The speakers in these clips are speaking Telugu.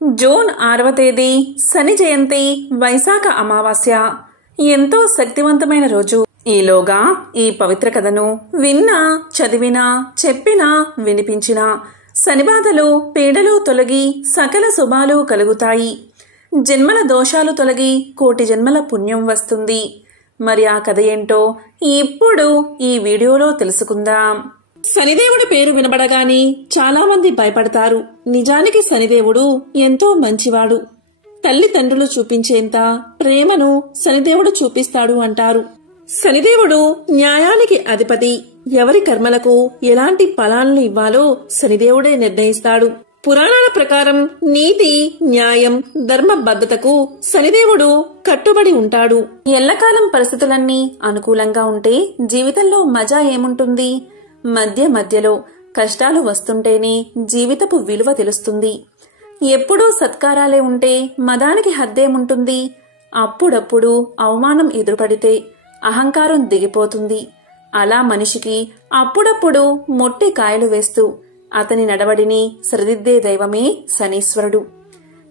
జూన్ 6వ తేదీ శని జయంతి, వైశాఖ అమావాస్య. ఎంతో శక్తివంతమైన రోజు. ఈలోగా ఈ పవిత్ర కథను విన్నా, చదివినా, చెప్పినా, వినిపించినా శనిబాధలు, పీడలు తొలగి సకల శుభాలు కలుగుతాయి. జన్మల దోషాలు తొలగి కోటి జన్మల పుణ్యం వస్తుంది. మరి ఆ కథ ఏంటో ఇప్పుడు ఈ వీడియోలో తెలుసుకుందాం. శనిదేవుడి పేరు వినబడగానే చాలా మంది భయపడతారు. నిజానికి శనిదేవుడు ఎంతో మంచివాడు. తల్లిదండ్రులు చూపించేంత ప్రేమను శనిదేవుడు చూపిస్తాడు అంటారు. శనిదేవుడు న్యాయానికి అధిపతి. ఎవరి కర్మలకు ఎలాంటి ఫలాలను ఇవ్వాలో శనిదేవుడే నిర్ణయిస్తాడు. పురాణాల ప్రకారం నీతి, న్యాయం, ధర్మబద్ధతకు శనిదేవుడు కట్టుబడి ఉంటాడు. ఎల్లకాలం పరిస్థితులన్నీ అనుకూలంగా ఉంటే జీవితంలో మజా ఏముంటుంది? మధ్యలో కష్టాలు వస్తుంటేనే జీవితపు విలువ తెలుస్తుంది. ఎప్పుడూ సత్కారాలే ఉంటే మదానికి హద్దేముంటుంది? అప్పుడప్పుడు అవమానం ఎదురుపడితే అహంకారం దిగిపోతుంది. అలా మనిషికి అప్పుడప్పుడు మొట్టి కాయలు వేస్తూ అతని నడవడిని సరిదిద్దే దైవమే శనీశ్వరుడు.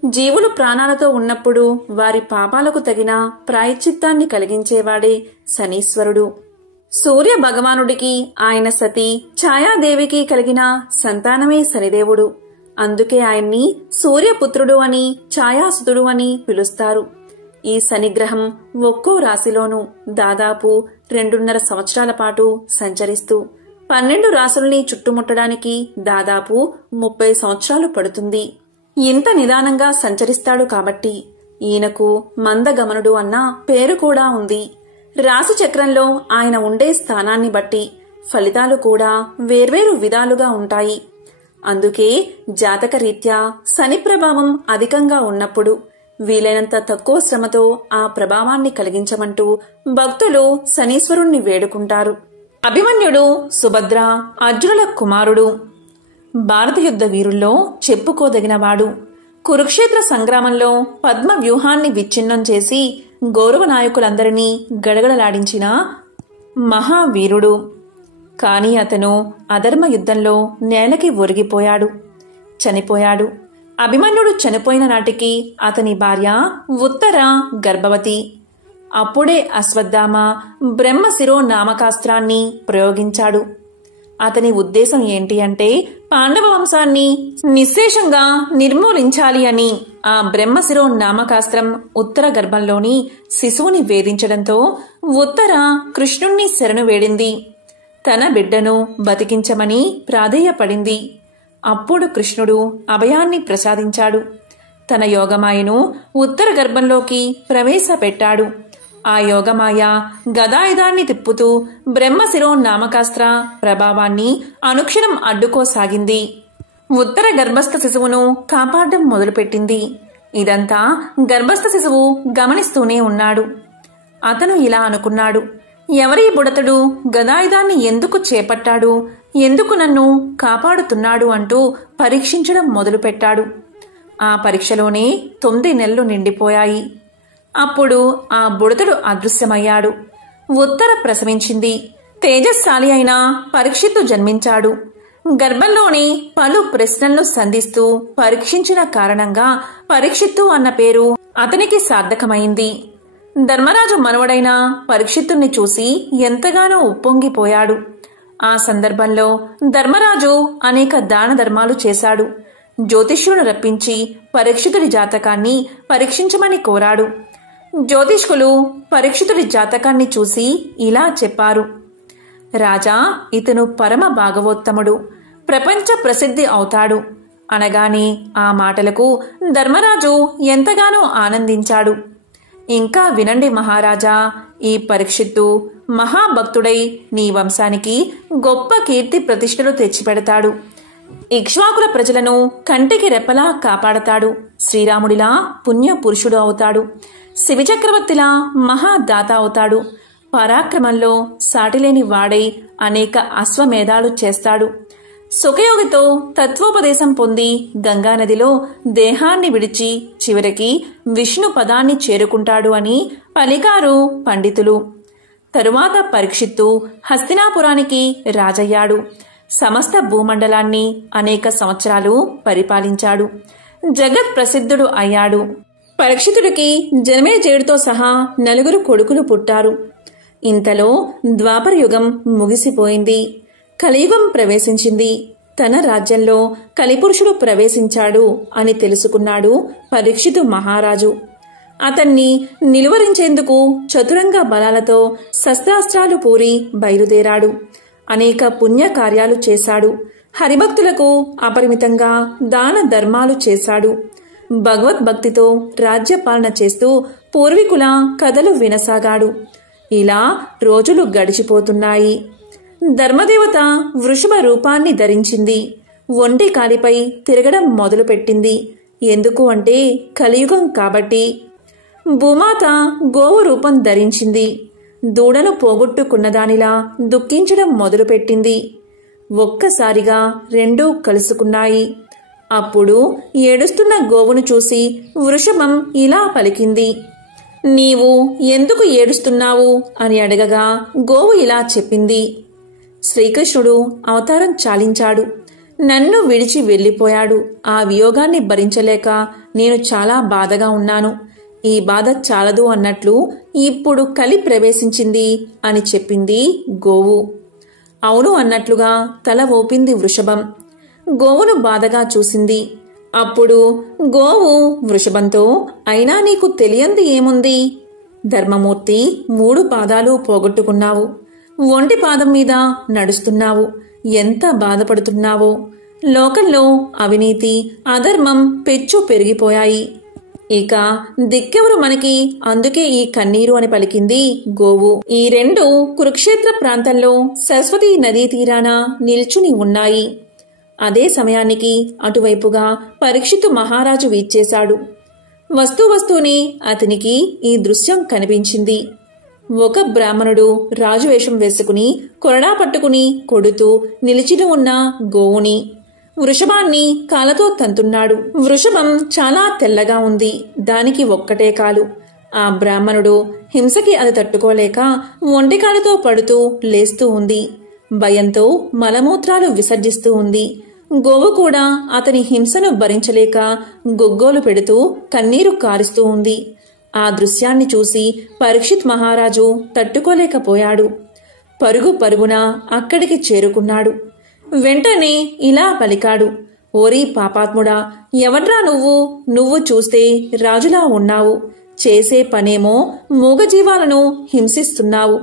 జీవులు ప్రాణాలతో ఉన్నప్పుడు వారి పాపాలకు తగిన ప్రాయశ్చిత్తాన్ని కలిగించేవాడే శనీశ్వరుడు. సూర్య భగవానుడికి ఆయన సతీ ఛాయాదేవికి కలిగిన సంతానమే శనిదేవుడు. అందుకే ఆయన్ని సూర్యపుత్రుడు అని, ఛాయాసుతుడు అని పిలుస్తారు. ఈ శనిగ్రహం ఒక్కో రాశిలోనూ దాదాపు 2.5 సంవత్సరాల పాటు సంచరిస్తూ 12 రాశుల్ని చుట్టుముట్టడానికి దాదాపు 30 సంవత్సరాలు పడుతుంది. ఇంత నిదానంగా సంచరిస్తాడు కాబట్టి ఈయనకు మందగమనుడు అన్న పేరు కూడా ఉంది. రాశి చక్రంలో ఆయన ఉండే స్థానాన్ని బట్టి ఫలితాలు కూడా వేర్వేరు విధాలుగా ఉంటాయి. అందుకే జాతక రీత్యా శని ప్రభావం అధికంగా ఉన్నప్పుడు వీలైనంత తక్కువ శ్రమతో ఆ ప్రభావాన్ని కలిగించమంటూ భక్తులు శనీశ్వరుణ్ణి వేడుకుంటారు. అభిమన్యుడు సుభద్ర అర్జునుల కుమారుడు. భారత యుద్ధ వీరుల్లో చెప్పుకోదగినవాడు. కురుక్షేత్ర సంగ్రామంలో పద్మ వ్యూహాన్ని విచ్ఛిన్నం చేసి గౌరవ నాయకులందరినీ గడగడలాడించిన మహావీరుడు. కాని అతను అధర్మ యుద్ధంలో నేలకి ఒరిగిపోయాడు, చనిపోయాడు. అభిమన్యుడు చనిపోయిన నాటికి అతని భార్య ఉత్తర గర్భవతి. అప్పుడే అశ్వత్థామ బ్రహ్మశిరో నామకాస్త్రాన్ని ప్రయోగించాడు. అతని ఉద్దేశం ఏంటి అంటే పాండవ వంశాన్ని నిశ్శేషంగా నిర్మూలించాలి అని. ఆ బ్రహ్మశిరో నామకాస్త్రం ఉత్తర గర్భంలోని శిశువుని వేధించడంతో ఉత్తర కృష్ణుణ్ణి శరణు వేడింది. తన బిడ్డను బతికించమని ప్రాధేయపడింది. అప్పుడు కృష్ణుడు అభయాన్ని ప్రసాదించాడు. తన యోగమాయను ఉత్తర గర్భంలోకి ప్రవేశపెట్టాడు. ఆ యోగమాయ గదాయుధాన్ని తిప్పుతూ బ్రహ్మశిరో నామకాస్త్ర ప్రభావాన్ని అనుక్షణం అడ్డుకోసాగింది. ఉత్తర గర్భస్థ శిశువును కాపాడడం మొదలుపెట్టింది. ఇదంతా గర్భస్థ శిశువు గమనిస్తూనే ఉన్నాడు. అతను ఇలా అనుకున్నాడు, ఎవరి బుడతడు గదాయుధాన్ని ఎందుకు చేపట్టాడు, ఎందుకు నన్ను కాపాడుతున్నాడు అంటూ పరీక్షించడం మొదలుపెట్టాడు. ఆ పరీక్షలోనే 9 నెలలు నిండిపోయాయి. అప్పుడు ఆ బుడతడు అదృశ్యమయ్యాడు. ఉత్తర ప్రసవించింది. తేజస్శాలి అయిన పరీక్షిత్తు జన్మించాడు. గర్భంలోని పలు ప్రశ్నలను సంధిస్తూ పరీక్షించిన కారణంగా పరీక్షిత్తు అన్న పేరు అతనికి సార్థకమైంది. ధర్మరాజు మనవడైన పరీక్షిత్తుణ్ణి చూసి ఎంతగానో ఉప్పొంగిపోయాడు. ఆ సందర్భంలో ధర్మరాజు అనేక దాన ధర్మాలు చేశాడు. జ్యోతిష్యుని రప్పించి పరీక్షితుడి జాతకాన్ని పరీక్షించమని కోరాడు. జ్యోతిష్కులు పరీక్షితుడి జాతకాన్ని చూసి ఇలా చెప్పారు, రాజా, ఇతను పరమ భాగవోత్తముడు, ప్రపంచ ప్రసిద్ధి అవుతాడు. అనగానే ఆ మాటలకు ధర్మరాజు ఎంతగానో ఆనందించాడు. ఇంకా వినండి మహారాజా, ఈ పరీక్షిత్తు మహాభక్తుడై నీ వంశానికి గొప్ప కీర్తి ప్రతిష్టలు తెచ్చిపెడతాడు. ఇక్ష్వాకుల ప్రజలను కంటికి రెప్పలా కాపాడతాడు. శ్రీరాముడిలా పుణ్య పురుషుడు అవుతాడు. శివచక్రవర్తిలా మహాదాత అవుతాడు. పరాక్రమంలో సాటిలేని వాడై అనేక అశ్వమేధాలు చేస్తాడు. సుఖయోగితో తత్వోపదేశం పొంది గంగానదిలో దేహాన్ని విడిచి చివరికి విష్ణు పదాన్ని చేరుకుంటాడు అని పలికారు పండితులు. తరువాత పరీక్షిత్తు హస్తినాపురానికి రాజయ్యాడు. సమస్త భూమండలాన్ని అనేక సంవత్సరాలు పరిపాలించాడు. జగత్ ప్రసిద్ధుడు అయ్యాడు. పరీక్షితుడికి జనమేజయుడితో సహా 4 కొడుకులు పుట్టారు. ఇంతలో ద్వాపర యుగం ముగిసిపోయింది. కలియుగం ప్రవేశించింది. తన రాజ్యంలో కలిపురుషుడు ప్రవేశించాడు అని తెలుసుకున్నాడు పరీక్షితు మహారాజు. అతన్ని నిలువరించేందుకు చతురంగ బలాలతో శస్త్రాస్త్రాలు పూరి బయలుదేరాడు. అనేక పుణ్యకార్యాలు చేశాడు. హరిభక్తులకు అపరిమితంగా దాన ధర్మాలు చేశాడు. భగవద్భక్తితో రాజ్యపాలన చేస్తూ పూర్వీకుల కథలు వినసాగాడు. ఇలా రోజులు గడిచిపోతున్నాయి. ధర్మదేవత వృషభ రూపాన్ని ధరించింది. ఒంటి కాలిపై తిరగడం మొదలుపెట్టింది. ఎందుకు అంటే కలియుగం కాబట్టి. భూమాత గోవు రూపం ధరించింది. దూడను పోగొట్టుకున్నదానిలా దుఃఖించడం మొదలుపెట్టింది. ఒక్కసారిగా రెండూ కలుసుకున్నాయి. అప్పుడు ఏడుస్తున్న గోవును చూసి వృషభం ఇలా పలికింది, నీవు ఎందుకు ఏడుస్తున్నావు అని అడగగా గోవు ఇలా చెప్పింది, శ్రీకృష్ణుడు అవతారం చాలించాడు. నన్ను విడిచి వెళ్ళిపోయాడు. ఆ వియోగాన్ని భరించలేక నేను చాలా బాధగా ఉన్నాను. ఈ బాధ చాలదు అన్నట్లు ఇప్పుడు కలి ప్రవేశించింది అని చెప్పింది గోవు. అవును అన్నట్లుగా తల ఊపింది వృషభం. గోవును బాధగా చూసింది. అప్పుడు గోవు వృషభంతో, అయినా నీకు తెలియంది ఏముంది? ధర్మమూర్తి 3 పాదాలు పోగొట్టుకున్నావు. ఒంటి పాదం మీద నడుస్తున్నావు. ఎంత బాధపడుతున్నావో. లోకంలో అవినీతి, అధర్మం పెచ్చు పెరిగిపోయాయి. ఇక దిక్కెవరు మనకి? అందుకే ఈ కన్నీరు అని పలికింది గోవు. ఈ 2 కురుక్షేత్ర ప్రాంతంలో సరస్వతీ నదీ తీరాన నిల్చుని ఉన్నాయి. అదే సమయానికి అటువైపుగా పరీక్షితు మహారాజు వీచ్చేశాడు. వస్తూనే అతనికి ఈ దృశ్యం కనిపించింది. ఒక బ్రాహ్మణుడు రాజువేషం వేసుకుని కొరడా పట్టుకుని కొడుతూ నిలిచిని ఉన్న గోవుని, వృషభాన్ని కాలతో తంతున్నాడు. వృషభం చాలా తెల్లగా ఉంది. దానికి ఒక్కటే కాలు. ఆ బ్రాహ్మణుడు హింసకి అది తట్టుకోలేక ఒంటికాలతో పడుతూ లేస్తూ ఉంది. భయంతో మలమూత్రాలు విసర్జిస్తూ ఉంది. గోవు కూడా అతని హింసను భరించలేక గొగ్గోలు పెడుతూ కన్నీరు కారుస్తూ ఉంది. ఆ దృశ్యాన్ని చూసి పరీక్షిత్ మహారాజు తట్టుకోలేకపోయాడు. పరుగున అక్కడికి చేరుకున్నాడు. వెంటనే ఇలా పలికాడు, ఓరీ పాపాత్ముడా, ఎవడ్రా నువ్వు చూస్తే రాజులా ఉన్నావు. చేసే పనేమో మూగజీవాలను హింసిస్తున్నావు.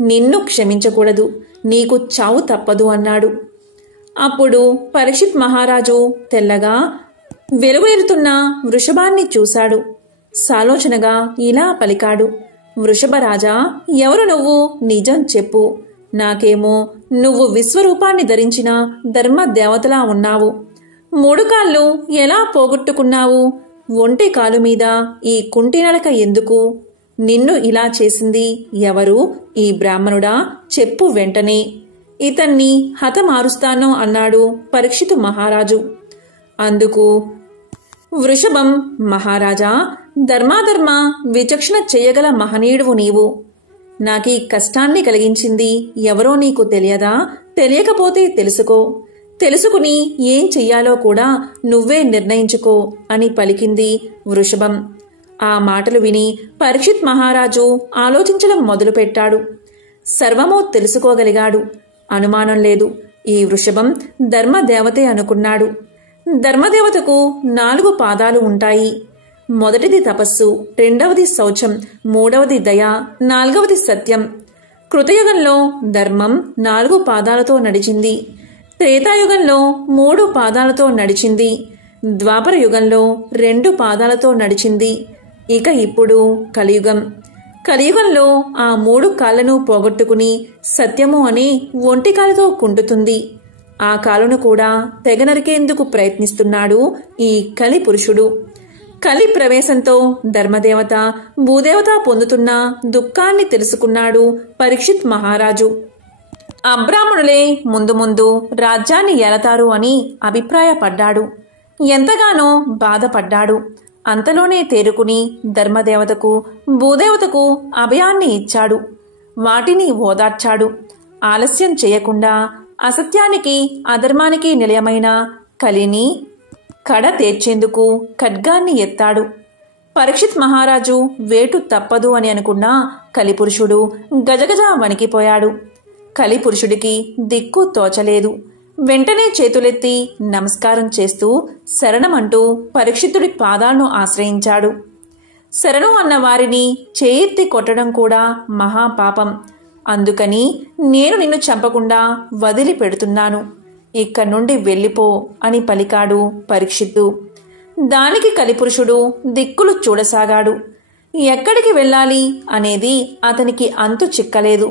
నిన్ను క్షమించకూడదు. నీకు చావు తప్పదు అన్నాడు. అప్పుడు పరీక్షిత్ మహారాజు తెల్లగా వెలువేరుతున్న వృషభాన్ని చూశాడు. సాలోచనగా ఇలా పలికాడు, వృషభరాజా, ఎవరు నువ్వు? నిజం చెప్పు. నాకేమో నువ్వు విశ్వరూపాన్ని ధరించిన ధర్మ దేవతలా ఉన్నావు. 3 కాళ్ళు ఎలా పోగొట్టుకున్నావు? ఒంటి కాలు మీద ఈ కుంటినడక ఎందుకు? నిన్ను ఇలా చేసింది ఎవరు? ఈ బ్రాహ్మణుడా? చెప్పు వెంటనే. ఇతన్ని హతమారుస్తాను అన్నాడు పరీక్షితు మహారాజు. అందుకు వృషభం, మహారాజా, ధర్మాధర్మ విచక్షణ చెయ్యగల మహనీయుడువు నీవు. నాకీ కష్టాన్ని కలిగించింది ఎవరో నీకు తెలియదా? తెలియకపోతే తెలుసుకో. తెలుసుకుని ఏం చెయ్యాలో కూడా నువ్వే నిర్ణయించుకో అని పలికింది వృషభం. ఆ మాటలు విని పరీక్షిత్ మహారాజు ఆలోచించడం మొదలుపెట్టాడు. సర్వమూ తెలుసుకోగలిగాడు. అనుమానం లేదు, ఈ వృషభం ధర్మదేవతే అనుకున్నాడు. ధర్మదేవతకు 4 పాదాలు ఉంటాయి. మొదటిది తపస్సు, రెండవది శౌచం, మూడవది దయ, 4వది సత్యం. కృతయుగంలో ధర్మం 4 పాదాలతో నడిచింది. త్రేతాయుగంలో 3 పాదాలతో నడిచింది. ద్వాపర యుగంలో 2 పాదాలతో నడిచింది. ఇక ఇప్పుడు కలియుగంలో ఆ 3 కాళ్లను పోగొట్టుకుని సత్యము అని ఒంటి కాలుతో కుంటుతుంది. ఆ కాలును కూడా తెగ నరికేందుకు ప్రయత్నిస్తున్నాడు ఈ కలి పురుషుడు. కలి ప్రవేశంతో ధర్మదేవత, భూదేవత పొందుతున్న దుఃఖాన్ని తెలుసుకున్నాడు పరీక్షిత్ మహారాజు. అబ్రాహ్మణులే ముందు రాజ్యాన్ని ఏలతారు అని అభిప్రాయపడ్డాడు. ఎంతగానో బాధపడ్డాడు. అంతలోనే తేరుకుని ధర్మదేవతకు, భూదేవతకు అభయాన్ని ఇచ్చాడు. వాటిని ఓదార్చాడు. ఆలస్యం చేయకుండా అసత్యానికి, అధర్మానికి నిలయమైన కడ తీర్చేందుకు ఖడ్గాన్ని ఎత్తాడు. పరీక్షిత్ మహారాజు వేటు తప్పదు అని అనుకున్న కలిపురుషుడు గజగజ వణికిపోయాడు. కలిపురుషుడికి దిక్కు తోచలేదు. వెంటనే చేతులెత్తి నమస్కారం చేస్తూ శరణమంటూ పరీక్షితుడి పాదాలను ఆశ్రయించాడు. శరణు అన్న వారిని చేయెత్తి కొట్టడం కూడా మహాపాపం. అందుకని నేను నిన్ను చంపకుండా వదిలిపెడుతున్నాను. ఇక్కడి నుండి వెళ్ళిపో అని పలికాడు పరీక్షిత్తు. దానికి కలిపురుషుడు దిక్కులు చూడసాగాడు. ఎక్కడికి వెళ్ళాలి అనేది అతనికి అంతు చిక్కలేదు.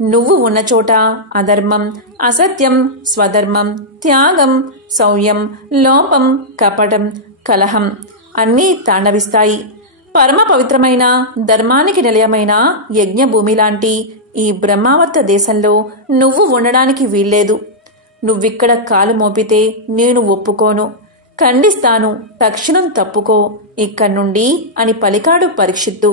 నువ్వు ఉన్న చోట అధర్మం, అసత్యం, స్వధర్మం, త్యాగం, శౌర్యం, లోపం, కపటం, కలహం అన్నీ తాండవిస్తాయి. పరమ పవిత్రమైన ధర్మానికి నిలయమైన యజ్ఞభూమి లాంటి ఈ బ్రహ్మావర్త దేశంలో నువ్వు ఉండడానికి వీల్లేదు. నువ్విక్కడ కాలు మోపితే నేను ఒప్పుకోను, ఖండిస్తాను. తక్షణం తప్పుకో ఇక్కడి నుండి అని పలికాడు పరీక్షిత్తు.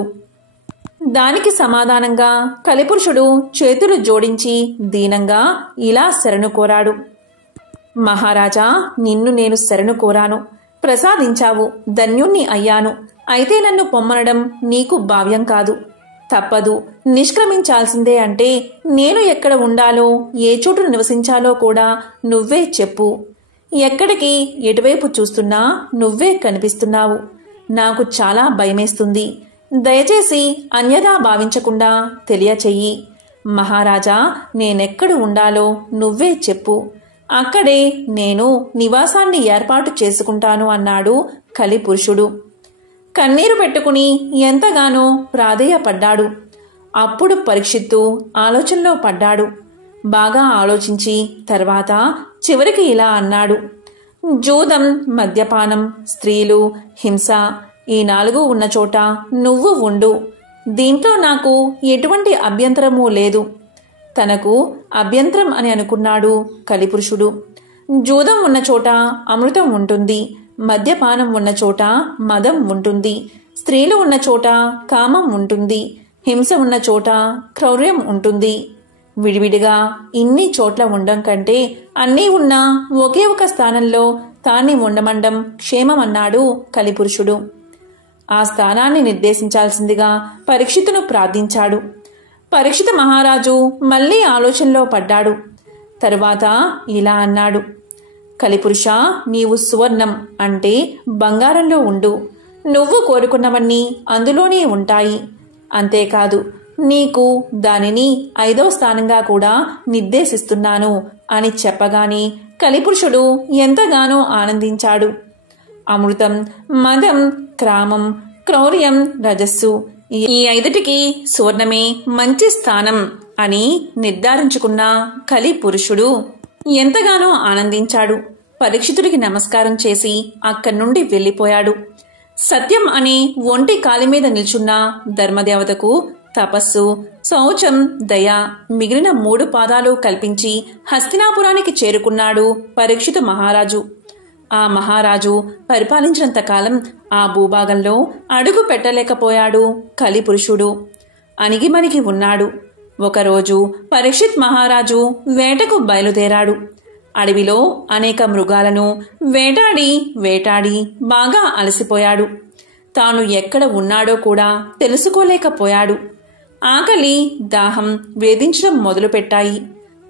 దానికి సమాధానంగా కలిపురుషుడు చేతులు జోడించి దీనంగా ఇలా శరణు కోరాడు. మహారాజా, నిన్ను నేను శరణు కోరాను. ప్రసాదించావు, ధన్యుణ్ణి అయ్యాను. అయితే నన్ను పొమ్మనడం నీకు భావ్యం కాదు. తప్పదు, నిష్క్రమించాల్సిందే. అంటే నేను ఎక్కడ ఉండాలో, ఏ చోటు నివసించాలో కూడా నువ్వే చెప్పు. ఎక్కడికి ఎటువైపు చూస్తున్నా నువ్వే కనిపిస్తున్నావు. నాకు చాలా భయమేస్తుంది. దయచేసి అన్యదా భావించకుండా తెలియచెయ్యి. మహారాజా, నేనెక్కడ ఉండాలో నువ్వే చెప్పు. అక్కడే నేను నివాసాన్ని ఏర్పాటు చేసుకుంటాను అన్నాడు కలిపురుషుడు. కన్నీరు పెట్టుకుని ఎంతగానో ప్రాధేయపడ్డాడు. అప్పుడు పరీక్షిత్తు ఆలోచనలో పడ్డాడు. బాగా ఆలోచించి తర్వాత చివరికి ఇలా అన్నాడు. జూదం, మద్యపానం, స్త్రీలు, హింస ఈ 4 ఉన్న చోట నువ్వు ఉండు. దీంట్లో నాకు ఎటువంటి అభ్యంతరమూ లేదు. తనకు అభ్యంతరం అని అనుకున్నాడు కలిపురుషుడు. జూదం ఉన్న చోట అమృతం ఉంటుంది, మద్యపానం ఉన్న చోట మదం ఉంటుంది, స్త్రీలు ఉన్న చోట కామం ఉంటుంది, హింస ఉన్న చోట క్రౌర్యం ఉంటుంది. విడివిడిగా ఇన్ని చోట్ల ఉండడం కంటే అన్నీ ఉన్నా ఒకే ఒక స్థానంలో తాన్ని ఉండమండం క్షేమమన్నాడు కలిపురుషుడు. ఆ స్థానాన్ని నిర్దేశించాల్సిందిగా పరీక్షితును ప్రార్థించాడు. పరీక్షిత మహారాజు మళ్లీ ఆలోచనలో పడ్డాడు. తరువాత ఇలా అన్నాడు. కలిపురుష, నీవు సువర్ణం అంటే బంగారంలో ఉండు. నువ్వు కోరుకున్నవన్నీ అందులోనే ఉంటాయి. అంతేకాదు, నీకు దానిని 5వ స్థానంగా కూడా నిర్దేశిస్తున్నాను అని చెప్పగానే కలిపురుషుడు ఎంతగానో ఆనందించాడు. అమృతం, మదం, క్రామం, క్రౌర్యం, రజస్సు ఈ 5టికి సువర్ణమే మంచి స్థానం అని నిర్ధారించుకున్న కలిపురుషుడు ఎంతగానో ఆనందించాడు. పరీక్షితుడికి నమస్కారం చేసి అక్కడి నుండి వెళ్ళిపోయాడు. సత్యం అనే ఒంటి కాలి మీద నిల్చున్న ధర్మదేవతకు తపస్సు, శౌచం, దయ మిగిలిన 3 పాదాలు కల్పించి హస్తినాపురానికి చేరుకున్నాడు పరీక్షితు మహారాజు. ఆ మహారాజు పరిపాలించినంతకాలం ఆ భూభాగంలో అడుగు పెట్టలేకపోయాడు కలిపురుషుడు. అణిగిమణిగి ఉన్నాడు. ఒకరోజు పరీక్షిత్ మహారాజు వేటకు బయలుదేరాడు. అడవిలో అనేక మృగాలను వేటాడి వేటాడి బాగా అలసిపోయాడు. తాను ఎక్కడ ఉన్నాడో కూడా తెలుసుకోలేకపోయాడు. ఆకలి, దాహం వేధించడం మొదలుపెట్టాయి.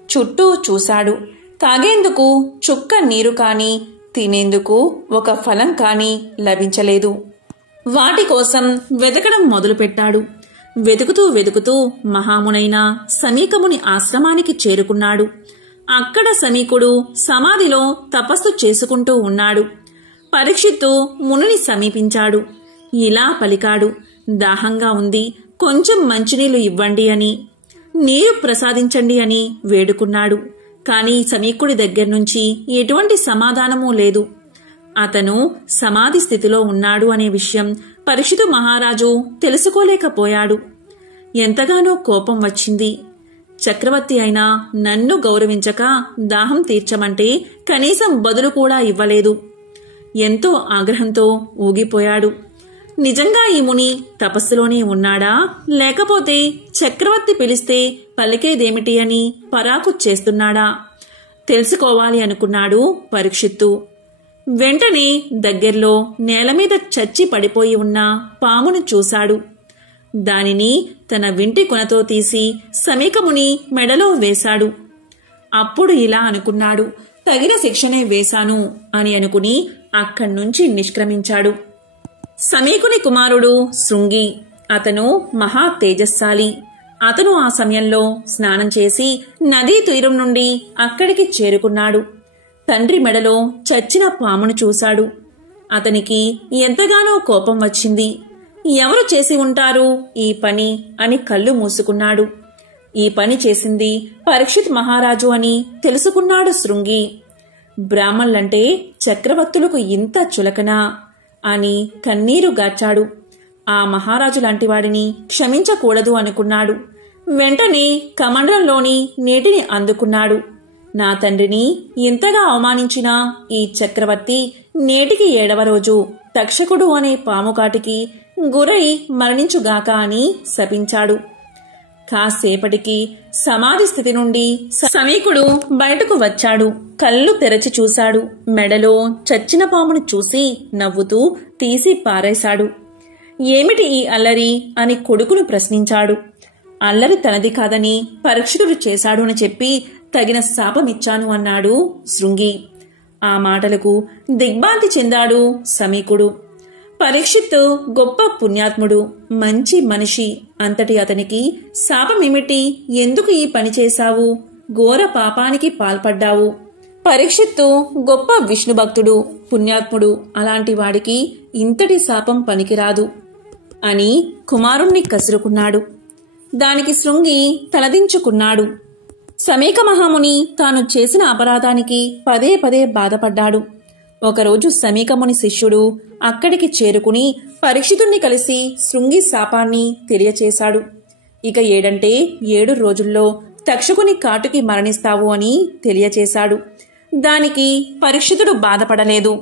చుట్టూ చూశాడు. తాగేందుకు చుక్క నీరు కాని, తినేందుకు ఒక ఫలం కాని లభించలేదు. వాటి కోసం వెతకడం మొదలుపెట్టాడు. వెతుకుతూ వెతుకుతూ మహామునైన సమీకముని ఆశ్రమానికి చేరుకున్నాడు. అక్కడ సమీకుడు సమాధిలో తపస్సు చేసుకుంటూ ఉన్నాడు. పరీక్షిత్తు మునుని సమీపించాడు. ఇలా పలికాడు. దాహంగా ఉంది, కొంచెం మంచినీళ్లు ఇవ్వండి అని, నీరు ప్రసాదించండి అని వేడుకున్నాడు. కాని సమీకుడి దగ్గర్నుంచి ఎటువంటి సమాధానమూ లేదు. అతను సమాధి స్థితిలో ఉన్నాడు అనే విషయం పరీక్షితు మహారాజు తెలుసుకోలేకపోయాడు. ఎంతగానో కోపం వచ్చింది. చక్రవర్తి అయినా నన్ను గౌరవించక దాహం తీర్చమంటే కనీసం బదులు కూడా ఇవ్వలేదు. ఎంతో ఆగ్రహంతో ఊగిపోయాడు. నిజంగా ఈ ముని తపస్సులోనే ఉన్నాడా, లేకపోతే చక్రవర్తి పిలిస్తే పలికేదేమిటి అని పరాకు చేస్తున్నాడా తెలుసుకోవాలి అనుకున్నాడు పరీక్షిత్తు. వెంటనే దగ్గర్లో నేలమీద చచ్చి పడిపోయి ఉన్న పామును చూశాడు. దానిని తన వింటి కొనతో తీసి సమీకముని మెడలో వేశాడు. అప్పుడు ఇలా అనుకున్నాడు, తగిన శిక్షనే వేశాను అని అనుకుని అక్కడ్నుంచి నిష్క్రమించాడు. సమీకుని కుమారుడు శృంగి. అతను మహా తేజస్శాలి. అతను ఆ సమయంలో స్నానం చేసి నదీ తీరం నుండి అక్కడికి చేరుకున్నాడు. తండ్రి మెడలో చచ్చిన పామును చూశాడు. అతనికి ఎంతగానో కోపం వచ్చింది. ఎవరు చేసి ఉంటారు ఈ పని అని కళ్ళు మూసుకున్నాడు. ఈ పని చేసింది పరీక్షిత్ మహారాజు అని తెలుసుకున్నాడు శృంగి. బ్రాహ్మణులంటే చక్రవర్తులకు ఇంత చులకనా అని కన్నీరు గార్చాడు. ఆ మహారాజు లాంటివాడిని క్షమించకూడదు అనుకున్నాడు. వెంటనే కమండలంలోని నీటిని అందుకున్నాడు. నా తండ్రిని ఇంతగా అవమానించిన ఈ చక్రవర్తి నేటికి 7వ రోజు తక్షకుడు అనే పాముకాటికి గురై మరణించుగాక అని శపించాడు. కాసేపటికి సమాధి స్థితి నుండి సమీకుడు బయటకు వచ్చాడు. కళ్ళు తెరచి చూశాడు. మెడలో చచ్చిన పామును చూసి నవ్వుతూ తీసి పారేశాడు. ఏమిటి ఈ అల్లరి అని కొడుకును ప్రశ్నించాడు. అల్లరి తనది కాదని పరీక్షితుడు చేశాడు అని చెప్పి తగిన శాపమిచ్చాను అన్నాడు శృంగి. ఆ మాటలకు దిగ్భ్రాంతి చెందాడు సమీకుడు. పరీక్షిత్తు గొప్ప పుణ్యాత్ముడు, మంచి మనిషి. అంతటి అతనికి శాపమేమిటి? ఎందుకు ఈ పని చేశావు? ఘోర పాపానికి పాల్పడ్డావు. పరీక్షిత్తు గొప్ప విష్ణు భక్తుడు, పుణ్యాత్ముడు. అలాంటి వాడికి ఇంతటి శాపం పనికిరాదు అని కుమారుణ్ణి కసురుకున్నాడు. దానికి శృంగి తలదించుకున్నాడు. సమీక మహాముని తాను చేసిన అపరాధానికి పదే పదే బాధపడ్డాడు. ఒకరోజు సమీకముని శిష్యుడు అక్కడికి చేరుకుని పరీక్షితుణ్ణి కలిసి శృంగి శాపాన్ని తెలియచేశాడు. ఇక 7 రోజుల్లో తక్షకుని కాటుకి మరణిస్తావు అని తెలియచేశాడు. దానికి పరీక్షితుడు బాధపడలేదు.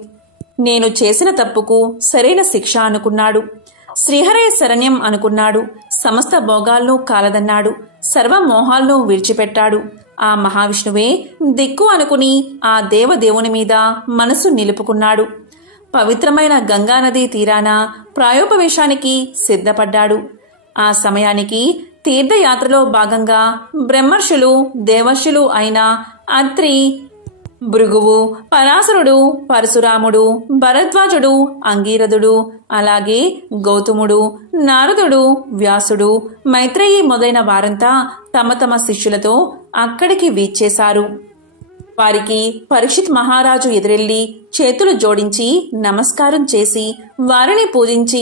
నేను చేసిన తప్పుకు సరైన శిక్ష అనుకున్నాడు. శ్రీహరయ శరణ్యం అనుకున్నాడు. సమస్త భోగాలను కాలదన్నాడు. సర్వ మోహాలను విడిచిపెట్టాడు. ఆ మహావిష్ణువే దిక్కు అనుకుని ఆ దేవదేవుని మీద మనసు నిలుపుకున్నాడు. పవిత్రమైన గంగానదీ తీరాన ప్రాయోపవేశానికి సిద్ధపడ్డాడు. ఆ సమయానికి తీర్థయాత్రలో భాగంగా బ్రహ్మర్షులు, దేవర్షులు అయిన అత్రి, భృగువు, పరాశరుడు, పరశురాముడు, భరద్వాజుడు, అంగీరథుడు, అలాగే గౌతముడు, నారదుడు, వ్యాసుడు, మైత్రేయి మొదలైన వారంతా తమ తమ శిష్యులతో అక్కడికి వీచ్చేశారు. వారికి పరీక్షిత్ మహారాజు ఎదురెళ్లి చేతులు జోడించి నమస్కారం చేసి వారిని పూజించి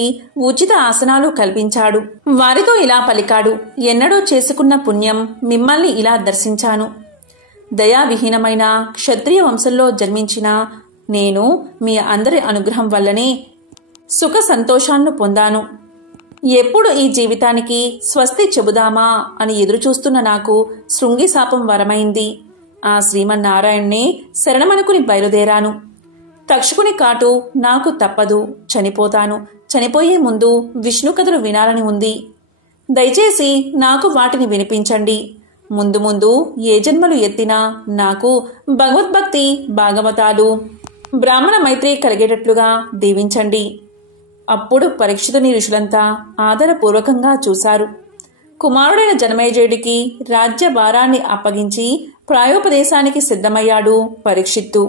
ఉచిత ఆసనాలు కల్పించాడు. వారితో ఇలా పలికాడు, ఎన్నడో చేసుకున్న పుణ్యం మిమ్మల్ని ఇలా దర్శించాను. దయావిహీనమైన క్షత్రియ వంశంలో జన్మించిన నేను మీ అందరి అనుగ్రహం వల్లనే సుఖ సంతోషాలను పొందాను. ఎప్పుడు ఈ జీవితానికి స్వస్తి చెబుదామా అని ఎదురుచూస్తున్న నాకు శృంగి శాపం వరమైంది. ఆ శ్రీమన్నారాయణ్ణే శరణమనుకుని బయలుదేరాను. తక్షకుని కాటు నాకు తప్పదు. చనిపోతాను. చనిపోయే ముందు విష్ణు కథలు వినాలని ఉంది. దయచేసి నాకు వాటిని వినిపించండి. ముందు ముందు ఏ జన్మలు ఎత్తినా నాకు భగవద్భక్తి, భాగవతాలు, బ్రాహ్మణ మైత్రి కలిగేటట్లుగా దీవించండి. అప్పుడు పరీక్షితుని ఋషులంతా ఆదరపూర్వకంగా చూశారు. కుమారుడైన జనమేజయుడికి రాజ్య భారాన్ని అప్పగించి ప్రాయోపదేశానికి సిద్ధమయ్యాడు పరీక్షిత్తు.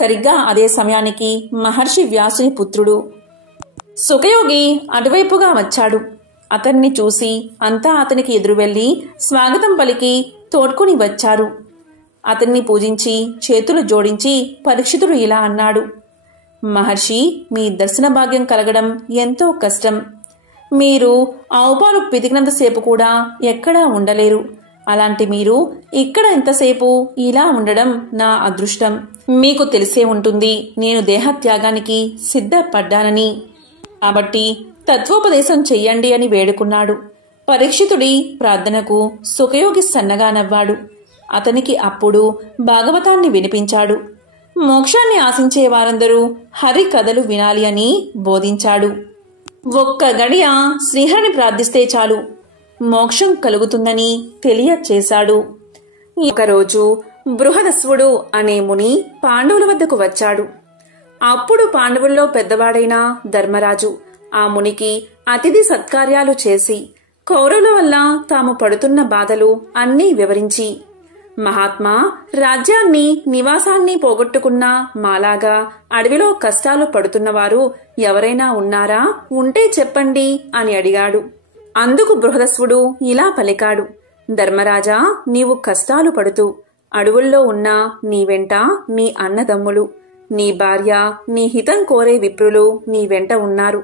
సరిగ్గా అదే సమయానికి మహర్షి వ్యాసుని పుత్రుడు సుఖయోగి అటువైపుగా వచ్చాడు. అతన్ని చూసి అంతా అతనికి ఎదురు వెళ్లి స్వాగతం పలికి తోడ్కొని వచ్చారు. అతన్ని పూజించి చేతులు జోడించి పరీక్షితుడు ఇలా అన్నాడు, మహర్షి, మీ దర్శన భాగ్యం కలగడం ఎంతో కష్టం. మీరు ఆవుపాలు పితికినంతసేపు కూడా ఎక్కడా ఉండలేరు. అలాంటి మీరు ఇక్కడ ఎంతసేపు ఇలా ఉండడం నా అదృష్టం. మీకు తెలిసే ఉంటుంది నేను దేహత్యాగానికి సిద్ధపడ్డానని. కాబట్టి తత్వోపదేశం చెయ్యండి అని వేడుకున్నాడు. పరీక్షితుడి ప్రార్థనకు సుఖయోగి సన్నగా నవ్వాడు. అతనికి అప్పుడు భాగవతాన్ని వినిపించాడు. మోక్షాన్ని ఆశించే వారందరూ హరి కథలు వినాలి అని బోధించాడు. ఒక్క గడియ శ్రీహరిని ప్రార్థిస్తే చాలు మోక్షం కలుగుతుందని తెలియచేశాడు. ఒకరోజు బృహదస్వుడు అనే ముని పాండవుల వద్దకు వచ్చాడు. అప్పుడు పాండవుల్లో పెద్దవాడైన ధర్మరాజు ఆ మునికి అతిథి సత్కార్యాలు చేసి కౌరవుల వల్ల తాము పడుతున్న బాధలు అన్నీ వివరించి, మహాత్మా, రాజ్యాన్ని నివాసాన్ని పోగొట్టుకున్న మాలాగా అడవిలో కష్టాలు పడుతున్నవారు ఎవరైనా ఉన్నారా? ఉంటే చెప్పండి అని అడిగాడు. అందుకు బృహదస్వుడు ఇలా పలికాడు, ధర్మరాజా, నీవు కష్టాలు పడుతూ అడవుల్లో ఉన్న నీ వెంట నీ అన్నదమ్ములు, నీ భార్య, నీ హితం కోరే విప్రులు నీ వెంట ఉన్నారు.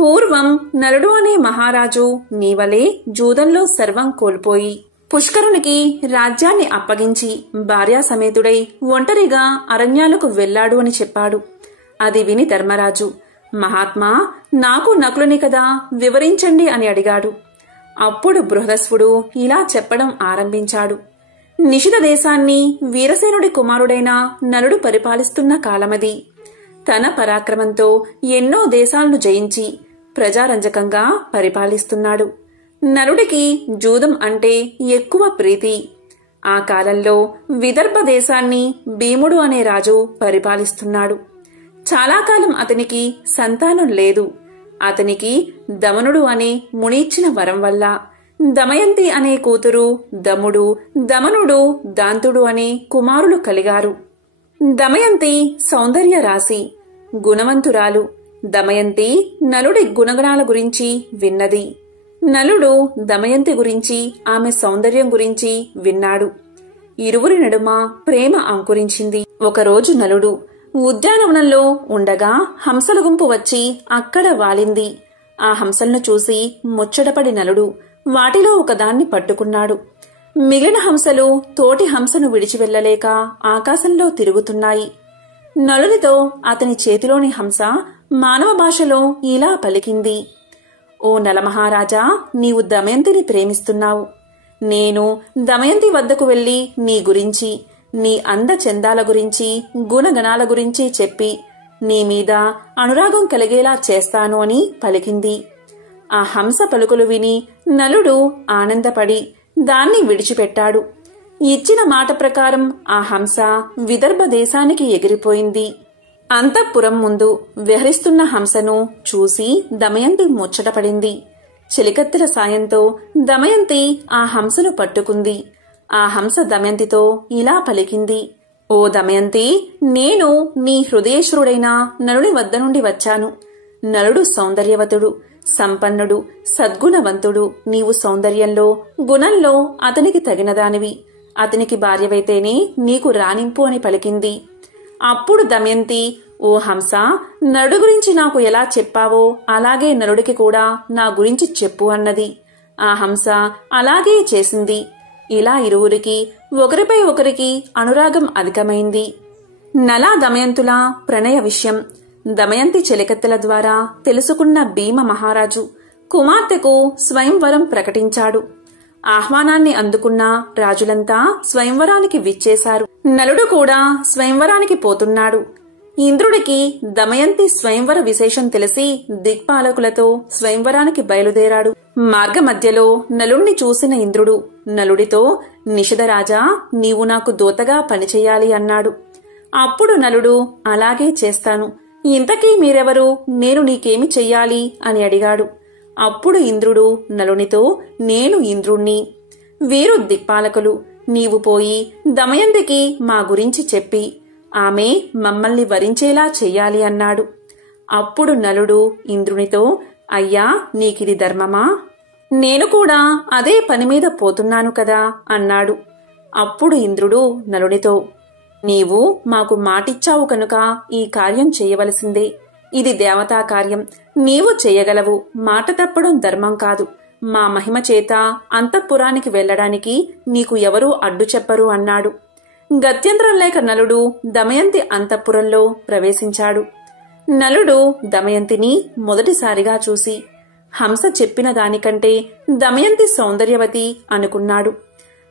పూర్వం నలుడు అనే మహారాజు నీవలే జూదంలో సర్వం కోల్పోయి పుష్కరునికి రాజ్యాన్ని అప్పగించి భార్యా సమేతుడై ఒంటరిగా అరణ్యాలకు వెళ్లాడు అని చెప్పాడు. అది విని ధర్మరాజు, మహాత్మా, నాకు నకులుని కదా, వివరించండి అని అడిగాడు. అప్పుడు బృహదస్వుడు ఇలా చెప్పడం ఆరంభించాడు. నిషిధ దేశాన్ని వీరసేనుడి కుమారుడైన నలుడు పరిపాలిస్తున్న కాలమది. తన పరాక్రమంతో ఎన్నో దేశాలను జయించి ప్రజారంజకంగా పరిపాలిస్తున్నాడు. నలుడికి జూదం అంటే ఎక్కువ ప్రీతి. ఆ కాలంలో విదర్భ దేశాన్ని భీముడు అనే రాజు పరిపాలిస్తున్నాడు. చాలా కాలం అతనికి సంతానం లేదు. అతనికి దమనుడు అనే మునిచ్చిన వరం వల్ల దమయంతి అనే కూతురు దముడు, దమనుడు, దాంతుడు అనే కుమారులు కలిగారు. దమయంతి సౌందర్య రాశి, గుణవంతురాలు. దమయంతి నలుడి గుణగణాల గురించి విన్నది. నలుడు దమయంతి గురించి, ఆమె సౌందర్యం గురించి విన్నాడు. ఇరువురి నడుమ ప్రేమ అంకురించింది. ఒకరోజు నలుడు ఉద్యానవనంలో ఉండగా హంసల గుంపు వచ్చి అక్కడ వాలింది. ఆ హంసలను చూసి ముచ్చటపడి నలుడు వాటిలో ఒకదాన్ని పట్టుకున్నాడు. మిగిలిన హంసలు తోటి హంసను విడిచి వెళ్లలేక ఆకాశంలో తిరుగుతున్నాయి. నలునితో అతని చేతిలోని హంస మానవ భాషలో ఇలా పలికింది, ఓ నలమహారాజా, నీవు దమయంతిని ప్రేమిస్తున్నావు. నేను దమయంతి వద్దకు వెళ్లి నీ గురించి, నీ అందచందాల గురించి, గుణగణాల గురించి చెప్పి నీ మీద అనురాగం కలిగేలా చేస్తాను అని పలికింది. ఆ హంస పలుకులు విని నలుడు ఆనందపడి దాన్ని విడిచిపెట్టాడు. ఇచ్చిన మాట ప్రకారం ఆ హంస విదర్భ దేశానికి ఎగిరిపోయింది. అంతఃపురం ముందు విహరిస్తున్న హంసను చూసి దమయంతి ముచ్చటపడింది. చెలికత్తెల సాయంతో దమయంతి ఆ హంసను పట్టుకుంది. ఆ హంస దమయంతితో ఇలా పలికింది, ఓ దమయంతి, నేను నీ హృదయేశ్వరుడైన నలుడి వద్ద నుండి వచ్చాను. నలుడు సౌందర్యవతుడు, సంపన్నుడు, సద్గుణవంతుడు. నీవు సౌందర్యంలో, గుణంలో అతనికి తగినదానివి. అతనికి భార్యవైతేనే నీకు రాణింపు అని పలికింది. అప్పుడు దమయంతి, ఓ హంస, నలుడు గురించి నాకు ఎలా చెప్పావో అలాగే నలుడికి కూడా నా గురించి చెప్పు అన్నది. ఆ హంస అలాగే చేసింది. ఇలా ఇరువురికి ఒకరిపై ఒకరికి అనురాగం అధికమైంది. నలా దమయంతుల ప్రణయ విషయం దమయంతి చెలికత్తెల ద్వారా తెలుసుకున్న భీమ మహారాజు కుమార్తెకు స్వయంవరం ప్రకటించాడు. ఆహ్వానాన్ని అందుకున్న రాజులంతా స్వయంవరానికి విచ్చేశారు. నలుడు కూడా స్వయంవరానికి పోతున్నాడు. ఇంద్రుడికి దమయంతి స్వయంవర విశేషం తెలిసి దిక్పాలకులతో స్వయంవరానికి బయలుదేరాడు. మార్గమధ్యలో నలుణ్ణి చూసిన ఇంద్రుడు నలుడితో, నిషధరాజా, నీవు నాకు దూతగా పనిచేయాలి అన్నాడు. అప్పుడు నలుడు, అలాగే చేస్తాను. ఇంతకీ మీరెవరు? నేను నీకేమి చెయ్యాలి అని అడిగాడు. అప్పుడు ఇంద్రుడు నలునితో, నేను ఇంద్రుణ్ణి. వీరు దిక్పాలకులు. నీవు పోయి దమయంతికి మా గురించి చెప్పి ఆమె మమ్మల్ని వరించేలా చెయ్యాలి అన్నాడు. అప్పుడు నలుడు ఇంద్రునితో, అయ్యా, నీకిది ధర్మమా? నేను కూడా అదే పనిమీద పోతున్నాను కదా అన్నాడు. అప్పుడు ఇంద్రుడు నలునితో, నీవు మాకు మాటిచ్చావు కనుక ఈ కార్యం చేయవలసిందే. ఇది దేవతా కార్యం. నీవు చేయగలవు. మాట తప్పడం ధర్మం కాదు. మా మహిమ చేత అంతఃపురానికి వెళ్లడానికి నీకు ఎవరూ అడ్డు చెప్పరు అన్నాడు. గత్యంతరం లేక నలుడు దమయంతి అంతఃపురంలో ప్రవేశించాడు. నలుడు దమయంతిని మొదటిసారిగా చూసి హంస చెప్పిన దానికంటే దమయంతి సౌందర్యవతి అనుకున్నాడు.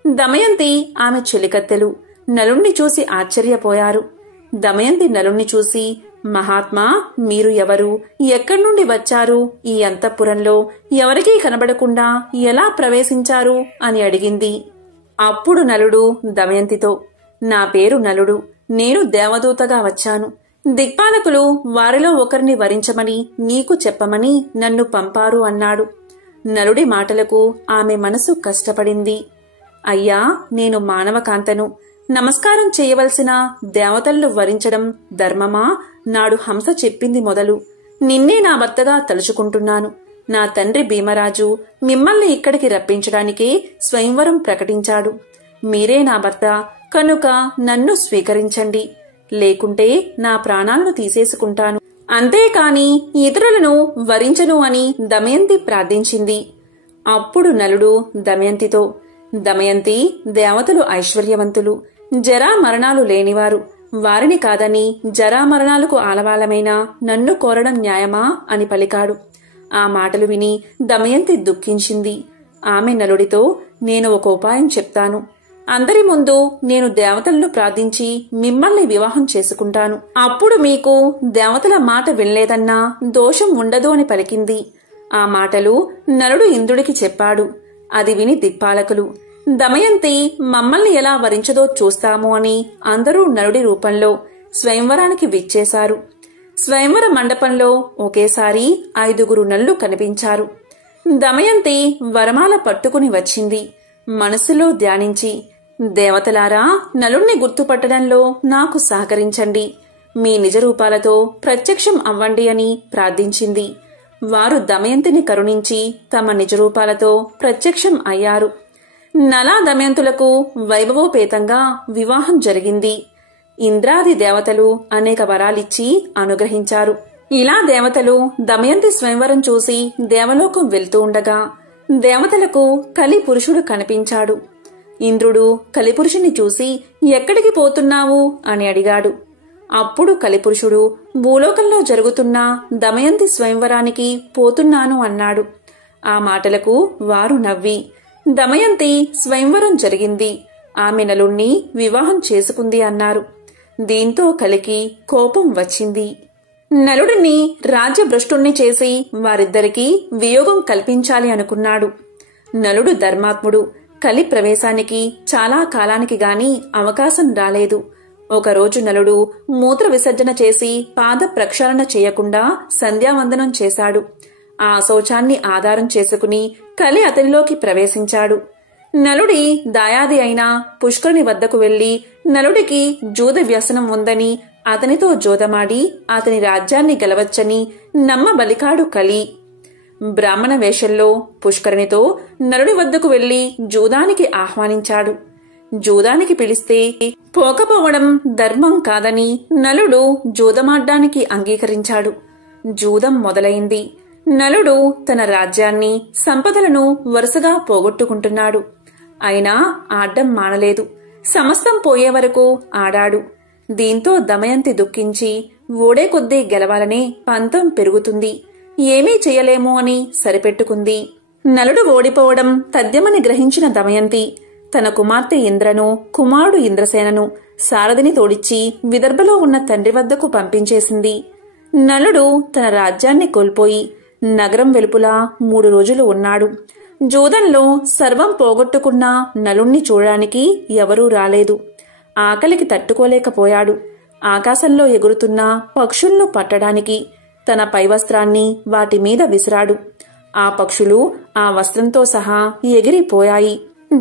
దమయంతి ఆమె చెలికత్తెలు నలుణ్ణి చూసి ఆశ్చర్యపోయారు. దమయంతి నలుణ్ణి చూసి, మహాత్మా, మీరు ఎవరు? ఎక్కడి నుండి వచ్చారు? ఈ అంతఃపురంలో ఎవరికీ కనబడకుండా ఎలా ప్రవేశించారు అని అడిగింది. అప్పుడు నలుడు దమయంతితో, నా పేరు నలుడు. నేను దేవదూతగా వచ్చాను. దిక్పాలకులు వారిలో ఒకరిని వరించమని నీకు చెప్పమని నన్ను పంపారు అన్నాడు. నలుడి మాటలకు ఆమె మనసు కష్టపడింది. అయ్యా, నేను మానవకాంతను. నమస్కారం చేయవలసిన దేవతలను వరించడం ధర్మమా? నాడు హంస చెప్పింది మొదలు. నిన్నే నా భర్తగా తలుచుకుంటున్నాను. నా తండ్రి భీమరాజు మిమ్మల్ని ఇక్కడికి రప్పించడానికే స్వయంవరం ప్రకటించాడు. మీరే నా భర్త కనుక నన్ను స్వీకరించండి, లేకుంటే నా ప్రాణాలను తీసేసుకుంటాను. అంతేకాని ఇతరులను వరించను అని దమయంతి ప్రార్థించింది. అప్పుడు నలుడు దమయంతితో, దమయంతి, దేవతలు ఐశ్వర్యవంతులు, జరా మరణాలు లేనివారు. వారిని కాదని జరామరణాలకు ఆలవాలమైన నన్ను కోరడం న్యాయమా అని పలికాడు. ఆ మాటలు విని దమయంతి దుఃఖించింది. ఆమె నలుడితో, నేను ఒక ఉపాయం చెప్తాను. అందరి ముందు నేను దేవతలను ప్రార్థించి మిమ్మల్ని వివాహం చేసుకుంటాను. అప్పుడు మీకు దేవతల మాట వినలేదన్నా దోషం ఉండదు అని పలికింది. ఆ మాటలు నలుడు ఇంద్రుడికి చెప్పాడు. అది విని దిక్పాలకులు, దమయంతి మమ్మల్ని ఎలా వరించదో చూస్తాము అని అందరూ నలుడి రూపంలో స్వయంవరానికి విచ్చేశారు. స్వయంవర మండపంలో ఒకేసారి 5 నలులు కనిపించారు. దమయంతి వరమాల పట్టుకుని వచ్చింది. మనసులో ధ్యానించి, దేవతలారా, నలుణ్ణి గుర్తుపట్టడంలో నాకు సహకరించండి. మీ నిజ రూపాలతో ప్రత్యక్షం అవ్వండి అని ప్రార్థించింది. వారు దమయంతిని కరుణించి తమ నిజరూపాలతో ప్రత్యక్షం అయ్యారు. నలా దమయంతులకు వైభవోపేతంగా వివాహం జరిగింది. ఇంద్రాది దేవతలు అనేక వరాలిచ్చి అనుగ్రహించారు. ఇలా దేవతలు దమయంతి స్వయంవరం చూసి దేవలోకం వెళ్తూ ఉండగా దేవతలకు కలి పురుషుడు కనిపించాడు. ఇంద్రుడు కలిపురుషుని చూసి, ఎక్కడికి పోతున్నావు అని అడిగాడు. అప్పుడు కలిపురుషుడు, భూలోకంలో జరుగుతున్న దమయంతి స్వయంవరానికి పోతున్నాను అన్నాడు. ఆ మాటలకు వారు నవ్వి, దమయంతి స్వయంవరం జరిగింది, ఆమె నలుణ్ణి వివాహం చేసుకుంది అన్నారు. దీంతో కలికి కోపం వచ్చింది. నలుడిని రాజ్యభ్రష్టుణ్ణి చేసి వారిద్దరికీ వియోగం కల్పించాలి అనుకున్నాడు. నలుడు ధర్మాత్ముడు. కలి ప్రవేశానికి చాలా కాలానికి గాని అవకాశం రాలేదు. ఒకరోజు నలుడు మూత్ర విసర్జన చేసి పాద ప్రక్షాళన చేయకుండా సంధ్యావందనం చేశాడు. ఆ శౌచాన్ని ఆధారం చేసుకుని కలి అతనిలోకి ప్రవేశించాడు. నలుడి దాయాది అయిన పుష్కరుని వద్దకు వెళ్లి నలుడికి జూద వ్యసనం ఉందని అతనితో జోదమాడి అతని రాజ్యాన్ని గెలవచ్చని నమ్మబలికాడు కలి. బ్రాహ్మణ వేషంలో పుష్కరునితో నలుడి వద్దకు వెళ్లి జూదానికి ఆహ్వానించాడు. జూదానికి పిలిస్తే పోకపోవడం ధర్మం కాదని నలుడు జూదమాడ్డానికి అంగీకరించాడు. జూదం మొదలైంది. నలుడు తన రాజ్యాన్ని, సంపదలను వరుసగా పోగొట్టుకుంటున్నాడు. అయినా ఆడ్డం మానలేదు. సమస్తం పోయే వరకు ఆడాడు. దీంతో దమయంతి దుఃఖించి, ఓడే కొద్దీ గెలవాలనే పంతం పెరుగుతుంది, ఏమీ చెయ్యలేము అని సరిపెట్టుకుంది. నలుడు ఓడిపోవడం తథ్యమని గ్రహించిన దమయంతి తన కుమార్తె ఇంద్రను, కుమారుడు ఇంద్రసేనను, సారథిని తోడిచ్చి విదర్భలో ఉన్న తండ్రి వద్దకు పంపించేసింది. నలుడు తన రాజ్యాన్ని కోల్పోయి నగరం వెలుపులా 3 రోజులు ఉన్నాడు. జూదంలో సర్వం పోగొట్టుకున్న నలుణ్ణి చూడడానికి ఎవరూ రాలేదు. ఆకలికి తట్టుకోలేకపోయాడు. ఆకాశంలో ఎగురుతున్న పక్షులను పట్టడానికి తన పైవస్త్రాన్ని వాటి మీద విసిరాడు. ఆ పక్షులు ఆ వస్త్రంతో సహా ఎగిరిపోయాయి.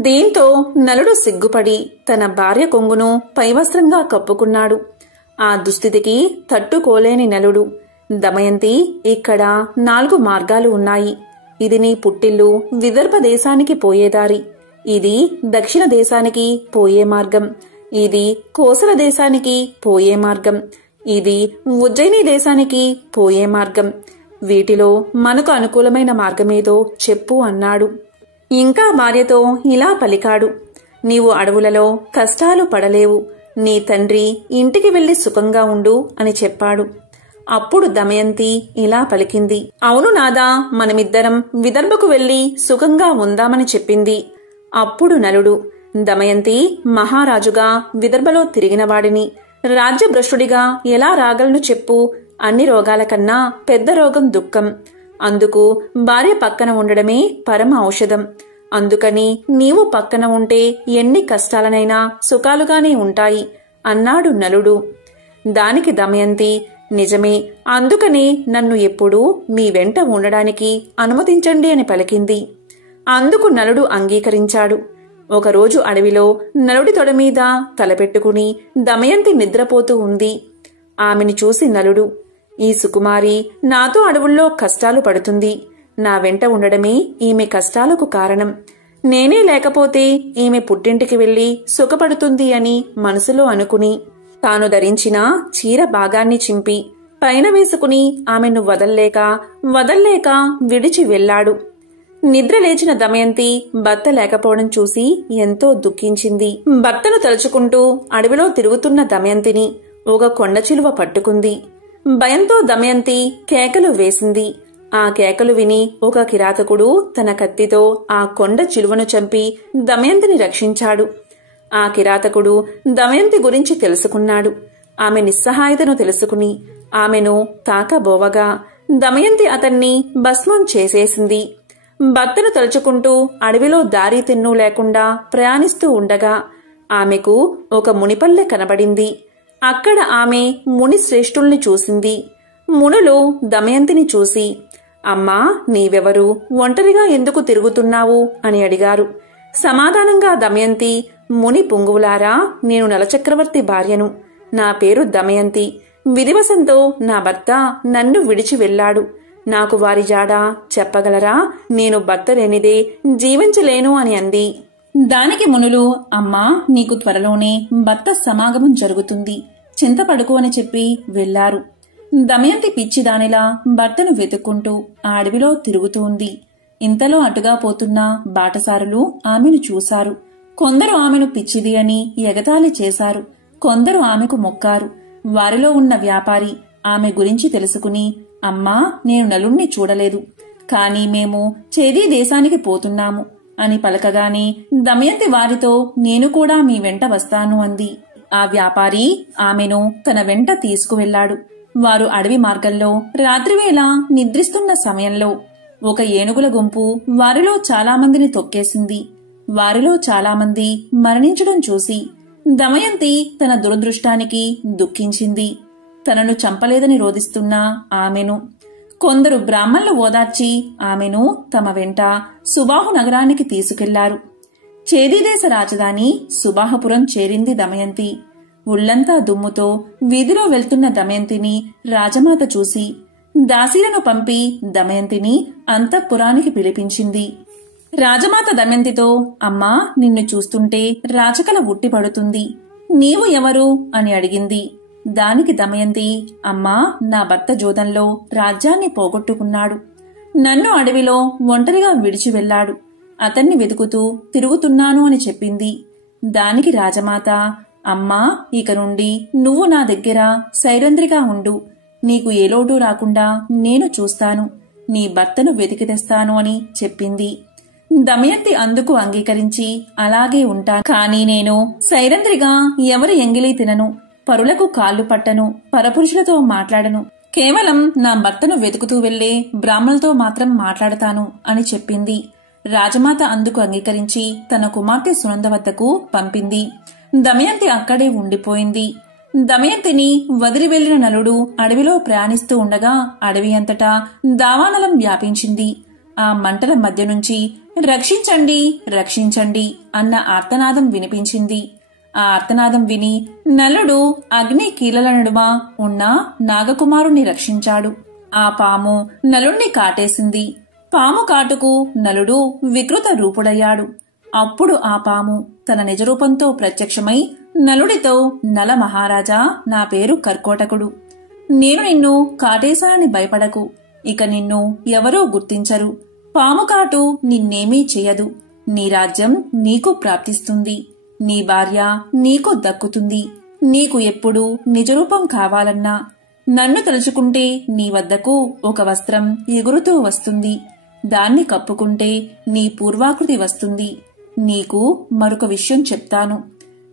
దీంతో నలుడు సిగ్గుపడి తన భార్య కొంగును పైవస్త్రంగా కప్పుకున్నాడు. ఆ దుస్థితికి తట్టుకోలేని నలుడు, దమయంతి, ఇక్కడ 4 మార్గాలు ఉన్నాయి. ఇది నీ పుట్టిల్లు విదర్భ దేశానికి పోయేదారి. ఇది దక్షిణ దేశానికి పోయే మార్గం. ఇది కోసల దేశానికి పోయే మార్గం. ఇది ఉజ్జయిని దేశానికి పోయే మార్గం. వీటిలో మనకు అనుకూలమైన మార్గమేదో చెప్పు అన్నాడు. ఇంకా భార్యతో ఇలా పలికాడు, నీవు అడవులలో కష్టాలు పడలేవు. నీ తండ్రి ఇంటికి వెళ్లి సుఖంగా ఉండు అని చెప్పాడు. అప్పుడు దమయంతి ఇలా పలికింది, అవును నాదా, మనమిద్దరం విదర్భకు వెళ్లి సుఖంగా ఉందామని చెప్పింది. అప్పుడు నలుడు, దమయంతి, మహారాజుగా విదర్భలో తిరిగినవాడిని రాజ్యభ్రష్టుడిగా ఎలా రాగలను చెప్పు. అన్ని రోగాల కన్నా పెద్ద రోగం దుఃఖం. అందుకు భార్య పక్కన ఉండడమే పరమ ఔషధం. అందుకని నీవు పక్కన ఉంటే ఎన్ని కష్టాలనైనా సుఖాలుగానే ఉంటాయి అన్నాడు నలుడు. దానికి దమయంతి, నిజమే, అందుకనే నన్ను ఎప్పుడూ మీ వెంట ఉండడానికి అనుమతించండి అని పలికింది. అందుకు నలుడు అంగీకరించాడు. ఒకరోజు అడవిలో నలుడి తొడమీద తలపెట్టుకుని దమయంతి నిద్రపోతూ ఉంది. ఆమెను చూసి నలుడు, ఈ సుకుమారి నాతో అడవుల్లో కష్టాలు పడుతుంది. నా వెంట ఉండడమే ఈమె కష్టాలకు కారణం. నేనే లేకపోతే ఈమె పుట్టింటికి వెళ్లి సుఖపడుతుంది అని మనసులో అనుకుని తాను ధరించిన చీర భాగాన్ని చింపి పైన వేసుకుని ఆమెను వదల్లేక విడిచి వెళ్లాడు. నిద్ర లేచిన దమయంతి భర్త లేకపోవడం చూసి ఎంతో దుఃఖించింది. భర్తను తలుచుకుంటూ అడవిలో తిరుగుతున్న దమయంతిని ఒక కొండ చిలువ పట్టుకుంది. భయంతో దమయంతి కేకలు వేసింది. ఆ కేకలు విని ఒక కిరాతకుడు తన కత్తితో ఆ కొండ చిలువను చంపి దమయంతిని రక్షించాడు. ఆ కిరాతకుడు దమయంతి గురించి తెలుసుకున్నాడు. ఆమె నిస్సహాయతను తెలుసుకుని ఆమెను తాకబోవగా దమయంతి అతన్ని భస్మం చేసేసింది. భర్తను తలుచుకుంటూ అడవిలో దారి తెన్ను లేకుండా ప్రయాణిస్తూ ఉండగా ఆమెకు ఒక మునిపల్లె కనబడింది. అక్కడ ఆమె ముని శ్రేష్ఠుల్ని చూసింది. మునులు దమయంతిని చూసి, అమ్మా, నీవెవరు, ఒంటరిగా ఎందుకు తిరుగుతున్నావు అని అడిగారు. సమాధానంగా దమయంతి, ముని పుంగువులారా, నేను నలచక్రవర్తి భార్యను. నా పేరు దమయంతి. విధివశంతో నా భర్త నన్ను విడిచి వెళ్లాడు. నాకు వారి జాడ చెప్పగలరా? నేను భర్త లేనిదే జీవించలేను అని అంది. దానికి మునులు, అమ్మా, నీకు త్వరలోనే భర్త సమాగమం జరుగుతుంది, చింతపడుకు అని చెప్పి వెళ్లారు. దమయంతి పిచ్చిదానిలా భర్తను వెతుక్కుంటూ ఆ అడవిలో తిరుగుతూ ఉంది. ఇంతలో అటుగా పోతున్న బాటసారులు ఆమెను చూశారు. కొందరు ఆమెను పిచ్చిది అని ఎగతాళి చేశారు. కొందరు ఆమెకు మొక్కారు. వారిలో ఉన్న వ్యాపారి ఆమె గురించి తెలుసుకుని, అమ్మా, నేను నలుణ్ణి చూడలేదు, కాని మేము చేదీ దేశానికి పోతున్నాము అని పలకగానే దమయంతి వారితో, నేను కూడా మీ వెంట వస్తాను అంది. ఆ వ్యాపారి ఆమెను తన వెంట తీసుకువెళ్లాడు. వారు అడవి మార్గంలో రాత్రివేళ నిద్రిస్తున్న సమయంలో ఒక ఏనుగుల గుంపు వారిలో చాలామందిని తొక్కేసింది. వారిలో చాలామంది మరణించడం చూసి దమయంతి తన దురదృష్టానికి దుఃఖించింది. తనను చంపలేదని రోదిస్తున్న ఆమెను కొందరు బ్రాహ్మణులు ఓదార్చి ఆమెను తమ వెంట సుబాహు నగరానికి తీసుకెళ్లారు. చేదీదేశ రాజధాని సుబాహపురం చేరింది దమయంతి. ఉళ్లంతా దుమ్ముతో వీధిలో వెళ్తున్న దమయంతిని రాజమాత చూసి దాసీలను పంపి దమయంతిని అంతఃపురానికి పిలిపించింది. రాజమాత దమయంతితో, అమ్మా, నిన్ను చూస్తుంటే రాచకల ఉట్టిపడుతుంది. నీవు ఎవరు అని అడిగింది. దానికి దమయంతి, అమ్మా, నా భర్త జోదంలో రాజ్యాన్ని పోగొట్టుకున్నాడు. నన్ను అడవిలో ఒంటరిగా విడిచి వెళ్లాడు. అతన్ని వెతుకుతూ తిరుగుతున్నాను అని చెప్పింది. దానికి రాజమాత, అమ్మా, ఇక నుండి నువ్వు నా దగ్గర సైరంధ్రిగా ఉండు. నీకు ఏ లోటు రాకుండా నేను చూస్తాను. నీ భర్తను వెతికి తెస్తాను అని చెప్పింది. దమయంతి అందుకు అంగీకరించి, అలాగే ఉంటాను, కాని నేను సైరంధ్రిగా ఎవరి ఎంగిలి తినను, పరులకు కాళ్లు పట్టను, పరపురుషులతో మాట్లాడను, కేవలం నా భర్తను వెతుకుతూ వెళ్లే బ్రాహ్మణులతో మాత్రం మాట్లాడతాను అని చెప్పింది. రాజమాత అందుకు అంగీకరించి తన కుమార్తె సునంద వద్దకు పంపింది. దమయంతి అక్కడే ఉండిపోయింది. దమయంతిని వదిలి వెళ్లిన నలుడు అడవిలో ప్రయాణిస్తూ ఉండగా అడవి అంతటా దావానలం వ్యాపించింది. ఆ మంటల మధ్య నుంచి రక్షించండి, రక్షించండి అన్న ఆర్తనాదం వినిపించింది. ఆ ఆర్తనాదం విని నలుడు అగ్ని కీలల నడుమ ఉన్న నాగకుమారుణ్ణి రక్షించాడు. ఆ పాము నలుణ్ణి కాటేసింది. పాము కాటుకు నలుడు వికృత రూపుడయ్యాడు. అప్పుడు ఆ పాము తన నిజరూపంతో ప్రత్యక్షమై నలుడితో, నల మహారాజా, నా పేరు కర్కోటకుడు. నేను నిన్ను కాటేశానని భయపడకు. ఇక నిన్ను ఎవరూ గుర్తించరు. పాము కాటు నిన్నేమీ చెయ్యదు. నీ రాజ్యం నీకు ప్రాప్తిస్తుంది. నీ భార్య నీకు దక్కుతుంది. నీకు ఎప్పుడు నిజరూపం కావాలన్నా నన్ను తలుచుకుంటే నీ వద్దకు ఒక వస్త్రం ఎగురుతూ వస్తుంది. దాన్ని కప్పుకుంటే నీ పూర్వాకృతి వస్తుంది. నీకు మరొక విషయం చెప్తాను.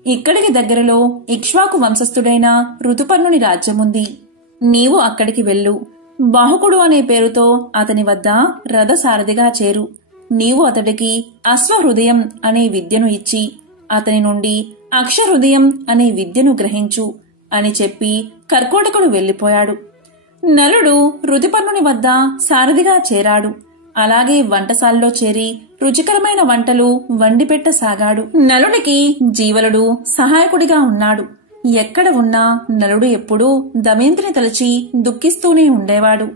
ఇక్కడికి దగ్గరలో ఇక్ష్వాకు వంశస్థుడైన ఋతుపర్ణుని రాజ్యముంది. నీవు అక్కడికి వెళ్ళు. బాహుకుడు అనే పేరుతో అతని వద్ద రథసారథిగా చేరు. నీవు అతడికి అశ్వహృదయం అనే విద్యను ఇచ్చి అతని నుండి అక్షహృదయం అనే విద్యను గ్రహించు అని చెప్పి కర్కోటకుడు వెళ్లిపోయాడు. నలుడు ఋతుపర్ణుని వద్ద సారథిగా చేరాడు. అలాగే వంటశాలలో చేరి రుచికరమైన వంటలు వండిపెట్టసాగాడు. నలుడికి జీవలుడు సహాయకుడిగా ఉన్నాడు. ఎక్కడ ఉన్నా నలుడు ఎప్పుడూ దమయంతిని తలచి దుఃఖిస్తూనే ఉండేవాడు.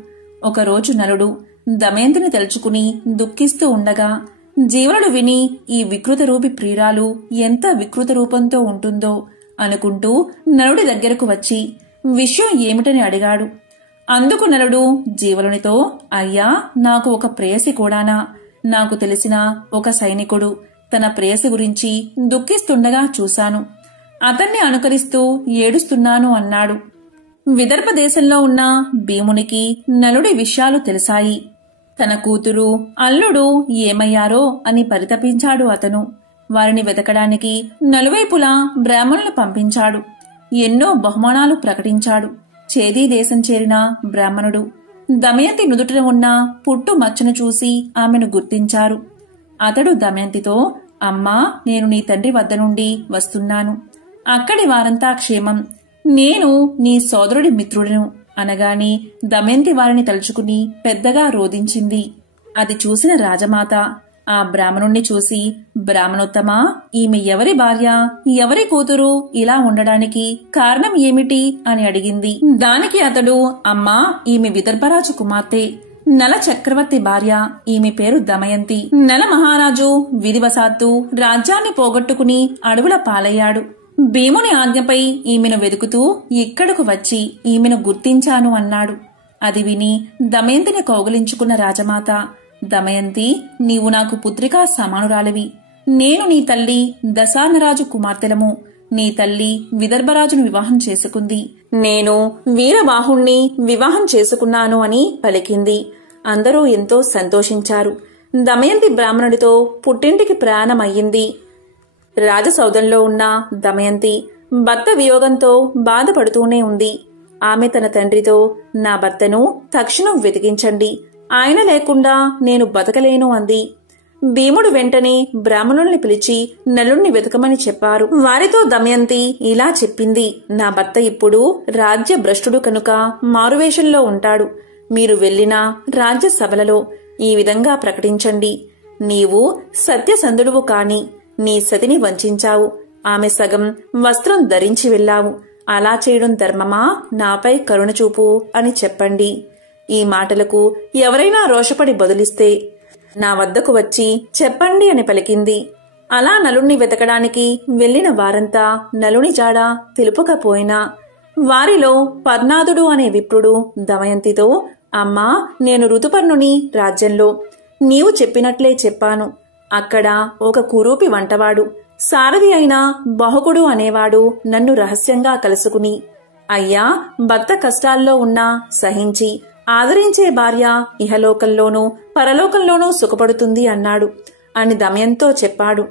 ఒకరోజు నలుడు దమయంతిని తలుచుకుని దుఃఖిస్తూ ఉండగా జీవలుడు విని ఈ వికృత రూపి ప్రియురాలు ఎంత వికృత రూపంతో ఉంటుందో అనుకుంటూ నలుడి దగ్గరకు వచ్చి విషయం ఏమిటని అడిగాడు. అందుకు నలుడు జీవలునితో, అయ్యా, నాకు ఒక ప్రేయసి కూడానా? నాకు తెలిసిన ఒక సైనికుడు తన ప్రేయసి గురించి దుఃఖిస్తుండగా చూశాను. అతన్ని అనుకరిస్తూ ఏడుస్తున్నాను అన్నాడు. విదర్భ దేశంలో ఉన్న భీమునికి నలుడి విషయాలు తెలిసాయి. తన కూతురు, అల్లుడు ఏమయ్యారో అని పరితపించాడు అతను. వారిని వెతకడానికి నలువైపులా బ్రాహ్మణులు పంపించాడు. ఎన్నో బహుమానాలు ప్రకటించాడు. చేదీ దేశం చేరిన బ్రాహ్మణుడు దమయంతి నుదుటిన ఉన్న పుట్టు మచ్చను చూసి ఆమెను గుర్తించారు. అతడు దమయంతితో, అమ్మా, నేను నీ తండ్రి వద్ద నుండి వస్తున్నాను. అక్కడి వారంతా క్షేమం. నేను నీ సోదరుడి మిత్రుడను అనగాని దమయంతి వారిని తలుచుకుని పెద్దగా రోదించింది. అది చూసిన రాజమాత ఆ బ్రాహ్మణుణ్ణి చూసి, బ్రాహ్మణోత్తమా, ఈమె ఎవరి భార్య, ఎవరి కూతురు, ఇలా ఉండడానికి కారణం ఏమిటి అని అడిగింది. దానికి అతడు, అమ్మా, ఈమె విదర్భరాజు కుమార్తె, నల చక్రవర్తి భార్య. ఈమె పేరు దమయంతి. నల మహారాజు విధివశాత్తు రాజ్యాన్ని పోగొట్టుకుని అడవుల పాలయ్యాడు. భీముని ఆజ్ఞపై ఈమెను వెతుకుతూ ఇక్కడకు వచ్చి ఈమెను గుర్తించాను అన్నాడు. అది విని దమయంతిని కౌగిలించుకున్న రాజమాత, దమయంతి, నీవు నాకు పుత్రికా సమానురాలివి. నేను నీ తల్లి దశార్ణరాజు కుమార్తెలము. నీ తల్లి విదర్భరాజును వివాహం చేసుకుంది. నేను వీరబాహుణ్ణి వివాహం చేసుకున్నాను అని పలికింది. అందరూ ఎంతో సంతోషించారు. దమయంతి బ్రాహ్మణుడితో పుట్టింటికి ప్రయాణమయ్యింది. రాజసౌధంలో ఉన్న దమయంతి భర్త వియోగంతో బాధపడుతూనే ఉంది. ఆమె తన తండ్రితో, నా భర్తను తక్షణం వెతికించండి, ఆయన లేకుండా నేను బతకలేను అంది. భీముడు వెంటనే బ్రాహ్మణుల్ని పిలిచి నలుణ్ణి వెతకమని చెప్పారు. వారితో దమయంతి ఇలా చెప్పింది, నా భర్త ఇప్పుడు రాజ్య భ్రష్టుడు కనుక మారువేషంలో ఉంటాడు. మీరు వెళ్లిన రాజ్య సభలలో ఈ విధంగా ప్రకటించండి, నీవు సత్యసంధుడువు కాని నీ సతిని వంచావు. ఆమె సగం వస్త్రం ధరించి వెళ్లావు. అలా చేయడం ధర్మమా? నాపై కరుణ చూపు అని చెప్పండి. ఈ మాటలకు ఎవరైనా రోషపడి బదులిస్తే నా వద్దకు వచ్చి చెప్పండి అని పలికింది. అలా నలుణ్ణి వెతకడానికి వెళ్లిన వారంతా నలుని జాడ తెలుపకపోయినా వారిలో పర్ణాదుడు అనే విప్రుడు దమయంతితో, అమ్మా, నేను ఋతుపర్ణుని రాజ్యంలో నీవు చెప్పినట్లే చెప్పాను. అక్కడ ఒక కురూపి వంటవాడు, సారథి అయిన బహుకుడు అనేవాడు నన్ను రహస్యంగా కలుసుకుని, అయ్యా, భర్త కష్టాల్లో ఉన్నా సహించి ఆదరించే భార్య ఇహలోకంలోనూ పరలోకంలోనూ సుఖపడుతుంది అన్నాడు అని దమయంతో చెప్పాడు.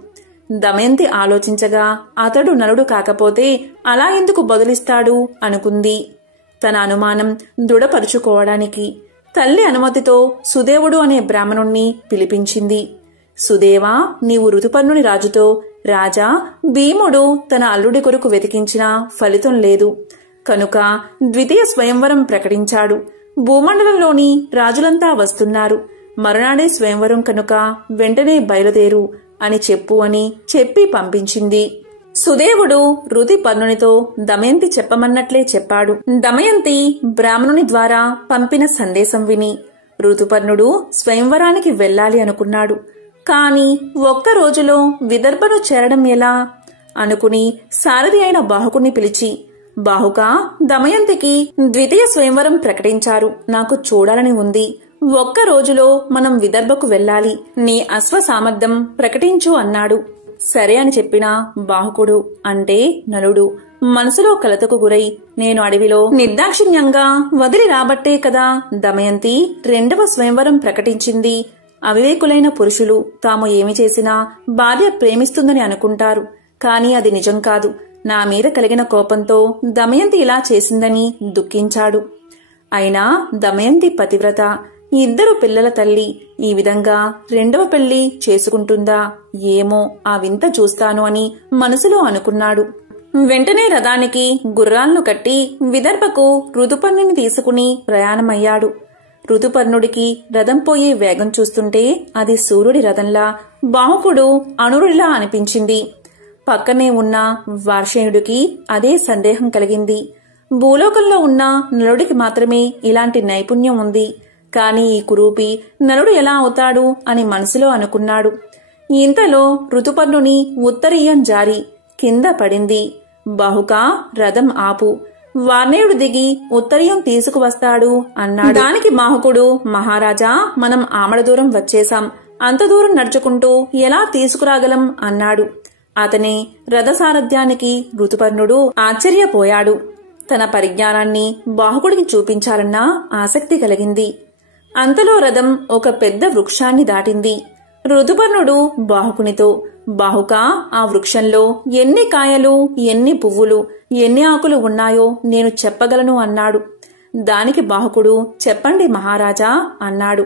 దమయంతి ఆలోచించగా అతడు నలుడు కాకపోతే అలా ఎందుకు బదులిస్తాడు అనుకుంది. తన అనుమానం దృఢపరుచుకోవడానికి తల్లి అనుమతితో సుదేవుడు అనే బ్రాహ్మణుణ్ణి పిలిపించింది. సుదేవా, నీవు ఋతుపర్ణుని రాజుతో, రాజా, భీముడు తన అల్లుడి కొరకు వెతికించినా ఫలితం లేదు కనుక ద్వితీయ స్వయంవరం ప్రకటించాడు. భూమండలంలోని రాజులంతా వస్తున్నారు. మరునాడే స్వయంవరం కనుక వెంటనే బయలుదేరు అని చెప్పు అని చెప్పి పంపించింది. సుదేవుడు ఋతుపర్ణునితో దమయంతి చెప్పమన్నట్లే చెప్పాడు. దమయంతి బ్రాహ్మణుని ద్వారా పంపిన సందేశం విని ఋతుపర్ణుడు స్వయంవరానికి వెళ్లాలి అనుకున్నాడు. కాని ఒక్క రోజులో విదర్భను చేరడం ఎలా అనుకుని సారథి అయిన బాహుకుని పిలిచి, బాహుకా, దమయంతికి ద్వితీయ స్వయంవరం ప్రకటించారు. నాకు చూడాలని ఉంది. ఒక్క రోజులో మనం విదర్భకు వెళ్లాలి. నీ అశ్వ సామర్థ్యం ప్రకటించు అన్నాడు. సరే అని చెప్పిన బాహుకుడు అంటే నలుడు మనసులో కలతకు గురై, నేను అడవిలో నిర్దాక్షిణ్యంగా వదిలి రాబట్టే కదా దమయంతి రెండవ స్వయంవరం ప్రకటించింది. అవివేకులైన పురుషులు తాము ఏమి చేసినా భార్య ప్రేమిస్తుందని అనుకుంటారు. కాని అది నిజం కాదు. నా మీద కలిగిన కోపంతో దమయంతి ఇలా చేసిందని దుఃఖించాడు. అయినా దమయంతి పతివ్రత, ఇద్దరు పిల్లల తల్లి. ఈ విధంగా రెండవ పెళ్లి చేసుకుంటుందా ఏమో, ఆ వింత చూస్తాను అని మనసులో అనుకున్నాడు. వెంటనే రథానికి గుర్రాలను కట్టి విదర్భకు ఋతుపర్ణుని తీసుకుని ప్రయాణమయ్యాడు. ఋతుపర్ణుడికి రథం పోయే వేగం చూస్తుంటే అది సూర్యుడి రథంలా, బాహుకుడు అనురుడిలా అనిపించింది. పక్కనే ఉన్న వార్షేయుడికి అదే సందేహం కలిగింది. భూలోకంలో ఉన్న నలుడికి మాత్రమే ఇలాంటి నైపుణ్యం ఉంది, కాని ఈ కురూపి నలుడు ఎలా అవుతాడు అని మనసులో అనుకున్నాడు. ఇంతలో ఋతుపర్ణుని ఉత్తరీయం జారి కింద పడింది. బాహుకా, రథం ఆపు, వార్ణేయుడు దిగి ఉత్తరీయం తీసుకువస్తాడు అన్నాడు. దానికి బాహుకుడు, మహారాజా, మనం ఆమడ దూరం వచ్చేశాం, అంత దూరం నడుచుకుంటూ ఎలా తీసుకురాగలం అన్నాడు. అతని రథసారథ్యానికి ఋతుపర్ణుడు ఆశ్చర్యపోయాడు. తన పరిజ్ఞానాన్ని బాహుకుడికి చూపించాలన్న ఆసక్తి కలిగింది. అంతలో రథం ఒక పెద్ద వృక్షాన్ని దాటింది. ఋతుపర్ణుడు బాహుకునితో, బాహుకా, ఆ వృక్షంలో ఎన్ని కాయలు, ఎన్ని పువ్వులు, ఎన్ని ఆకులు ఉన్నాయో నేను చెప్పగలను అన్నాడు. దానికి బాహుకుడు, చెప్పండి మహారాజా అన్నాడు.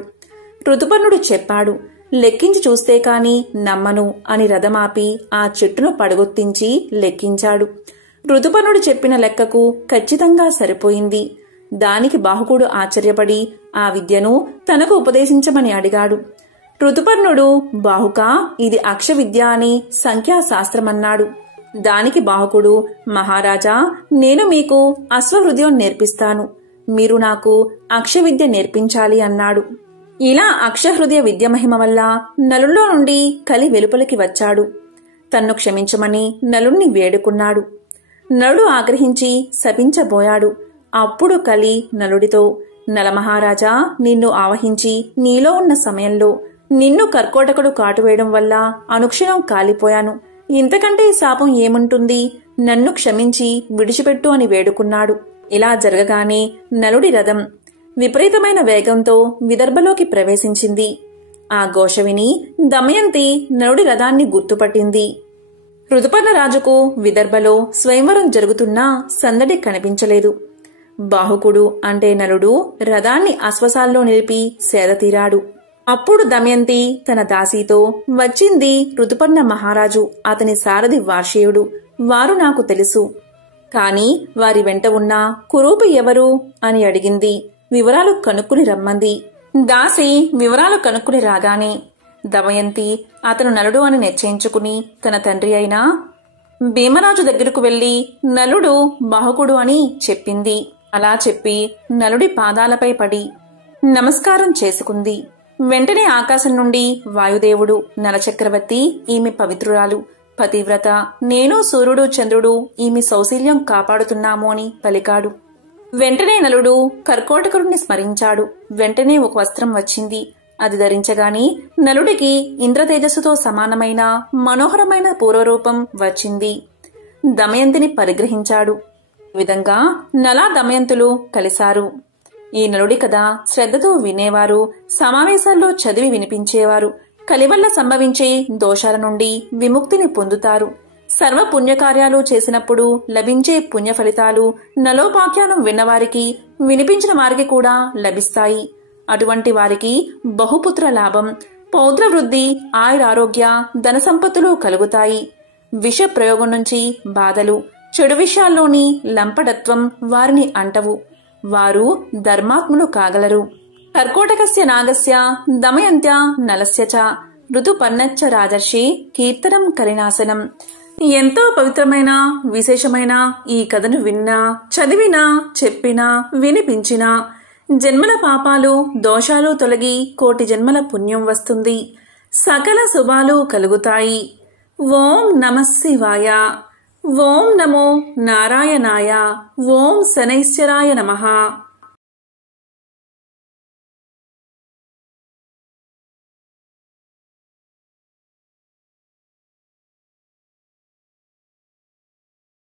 ఋతుపర్ణుడు చెప్పాడు. లెక్కించి చూస్తే కాని నమ్మను అని రథమాపి ఆ చెట్టును పడగొత్తించి లెక్కించాడు. ఋతుపర్ణుడు చెప్పిన లెక్కకు ఖచ్చితంగా సరిపోయింది. దానికి బాహుకుడు ఆశ్చర్యపడి ఆ విద్యను తనకు ఉపదేశించమని అడిగాడు. ఋతుపర్ణుడు, బాహుకా, ఇది అక్ష విద్య అని సంఖ్యాశాస్త్రమన్నాడు. దానికి బాహుకుడు, మహారాజా, నేను మీకు అశ్వహృదయం నేర్పిస్తాను, మీరు నాకు అక్ష విద్య నేర్పించాలి అన్నాడు. ఇలా అక్షహృదయ విద్య మహిమ వల్ల నలుల్లో నుండి కలి వెలుపలికి వచ్చాడు. తన్ను క్షమించమని నలుణ్ణి వేడుకున్నాడు. నలుడు ఆగ్రహించి శపించబోయాడు. అప్పుడు కలి నలుడితో, నలమహారాజా, నిన్ను ఆవహించి నీలో ఉన్న సమయంలో నిన్ను కర్కోటకుడు కాటువేయడం వల్ల అనుక్షణం కాలిపోయాను. ఇంతకంటే శాపం ఏముంటుంది? నన్ను క్షమించి విడిచిపెట్టు అని వేడుకున్నాడు. ఇలా జరగగానే నలుడి రథం విపరీతమైన వేగంతో విదర్భలోకి ప్రవేశించింది. ఆ ఘోష విని దమయంతి నలుడి రథాన్ని గుర్తుపట్టింది. ఋతుపర్ణరాజుకు విదర్భలో స్వయంవరం జరుగుతున్నా సందడి కనిపించలేదు. బాహుకుడు అంటే నలుడు రథాన్ని అశ్వసాల్లో నిలిపి సేదతీరాడు. అప్పుడు దమయంతి తన దాసీతో, వచ్చింది ఋతుపర్ణ మహారాజు, అతని సారథి వార్షేయుడు, వారు నాకు తెలుసు, కాని వారి వెంట ఉన్న కురూపి ఎవరు అని అడిగింది. వివరాలు కనుక్కుని రమ్మంది. దాసి వివరాలు కనుక్కుని రాగానే దమయంతి అతను నలుడు అని నిశ్చయించుకుని తన తండ్రి అయిన భీమరాజు దగ్గరకు వెళ్లి నలుడు బాహుకుడు అని చెప్పింది. అలా చెప్పి నలుడి పాదాలపై పడి నమస్కారం చేసుకుంది. వెంటనే ఆకాశం నుండి వాయుదేవుడు, నలచక్రవర్తి, ఈమె పవిత్రురాలు, పతివ్రత, నేను సూర్యుడు చంద్రుడు ఈమె సౌశీల్యం కాపాడుతున్నాము అని పలికాడు. వెంటనే నలుడు కర్కోటకుడిని స్మరించాడు. వెంటనే ఒక వస్త్రం వచ్చింది. అది ధరించగాని నలుడికి ఇంద్రతేజస్సుతో సమానమైన మనోహరమైన పూర్వరూపం వచ్చింది. దమయంతిని పరిగ్రహించాడు. ఈ విధంగా నలా దమయంతులు కలిశారు. ఈ నలుడి కథ శ్రద్ధతో వినేవారు, సమావేశాల్లో చదివి వినిపించేవారు కలివల్ల సంభవించే దోషాల నుండి విముక్తిని పొందుతారు. సర్వ పుణ్యకార్యాలు చేసినప్పుడు లభించే పుణ్య ఫలితాలు నలోపాఖ్యానం విన్నవారికి, వినిపించిన వారికి కూడా లభిస్తాయి. అటువంటి వారికి బహుపుత్ర లాభం, పౌత్ర వృద్ధి, ఆయురారోగ్య, ధన సంపత్తులు కలుగుతాయి. విష ప్రయోగం నుంచి బాధలు, చెడు విషయాల్లోని లంపటత్వం వారిని అంటవు. వారు ధర్మాత్ములు కాగలరు. కర్కోటకస్య నాగస్య దమయంత్య నలస్య చ ఋతుపర్ణచ్చ రాజర్షి కీర్తనం కలినాశనం. ఎంతో పవిత్రమైన విశేషమైన ఈ కథను విన్నా, చదివినా, చెప్పినా, వినిపించినా జన్మల పాపాలు దోషాలు తొలగి కోటి జన్మల పుణ్యం వస్తుంది. సకల శుభాలు కలుగుతాయి. ఓం నమః శివాయ. ఓం నమో నారాయణాయ. ఓం శనైశ్చరాయ నమః.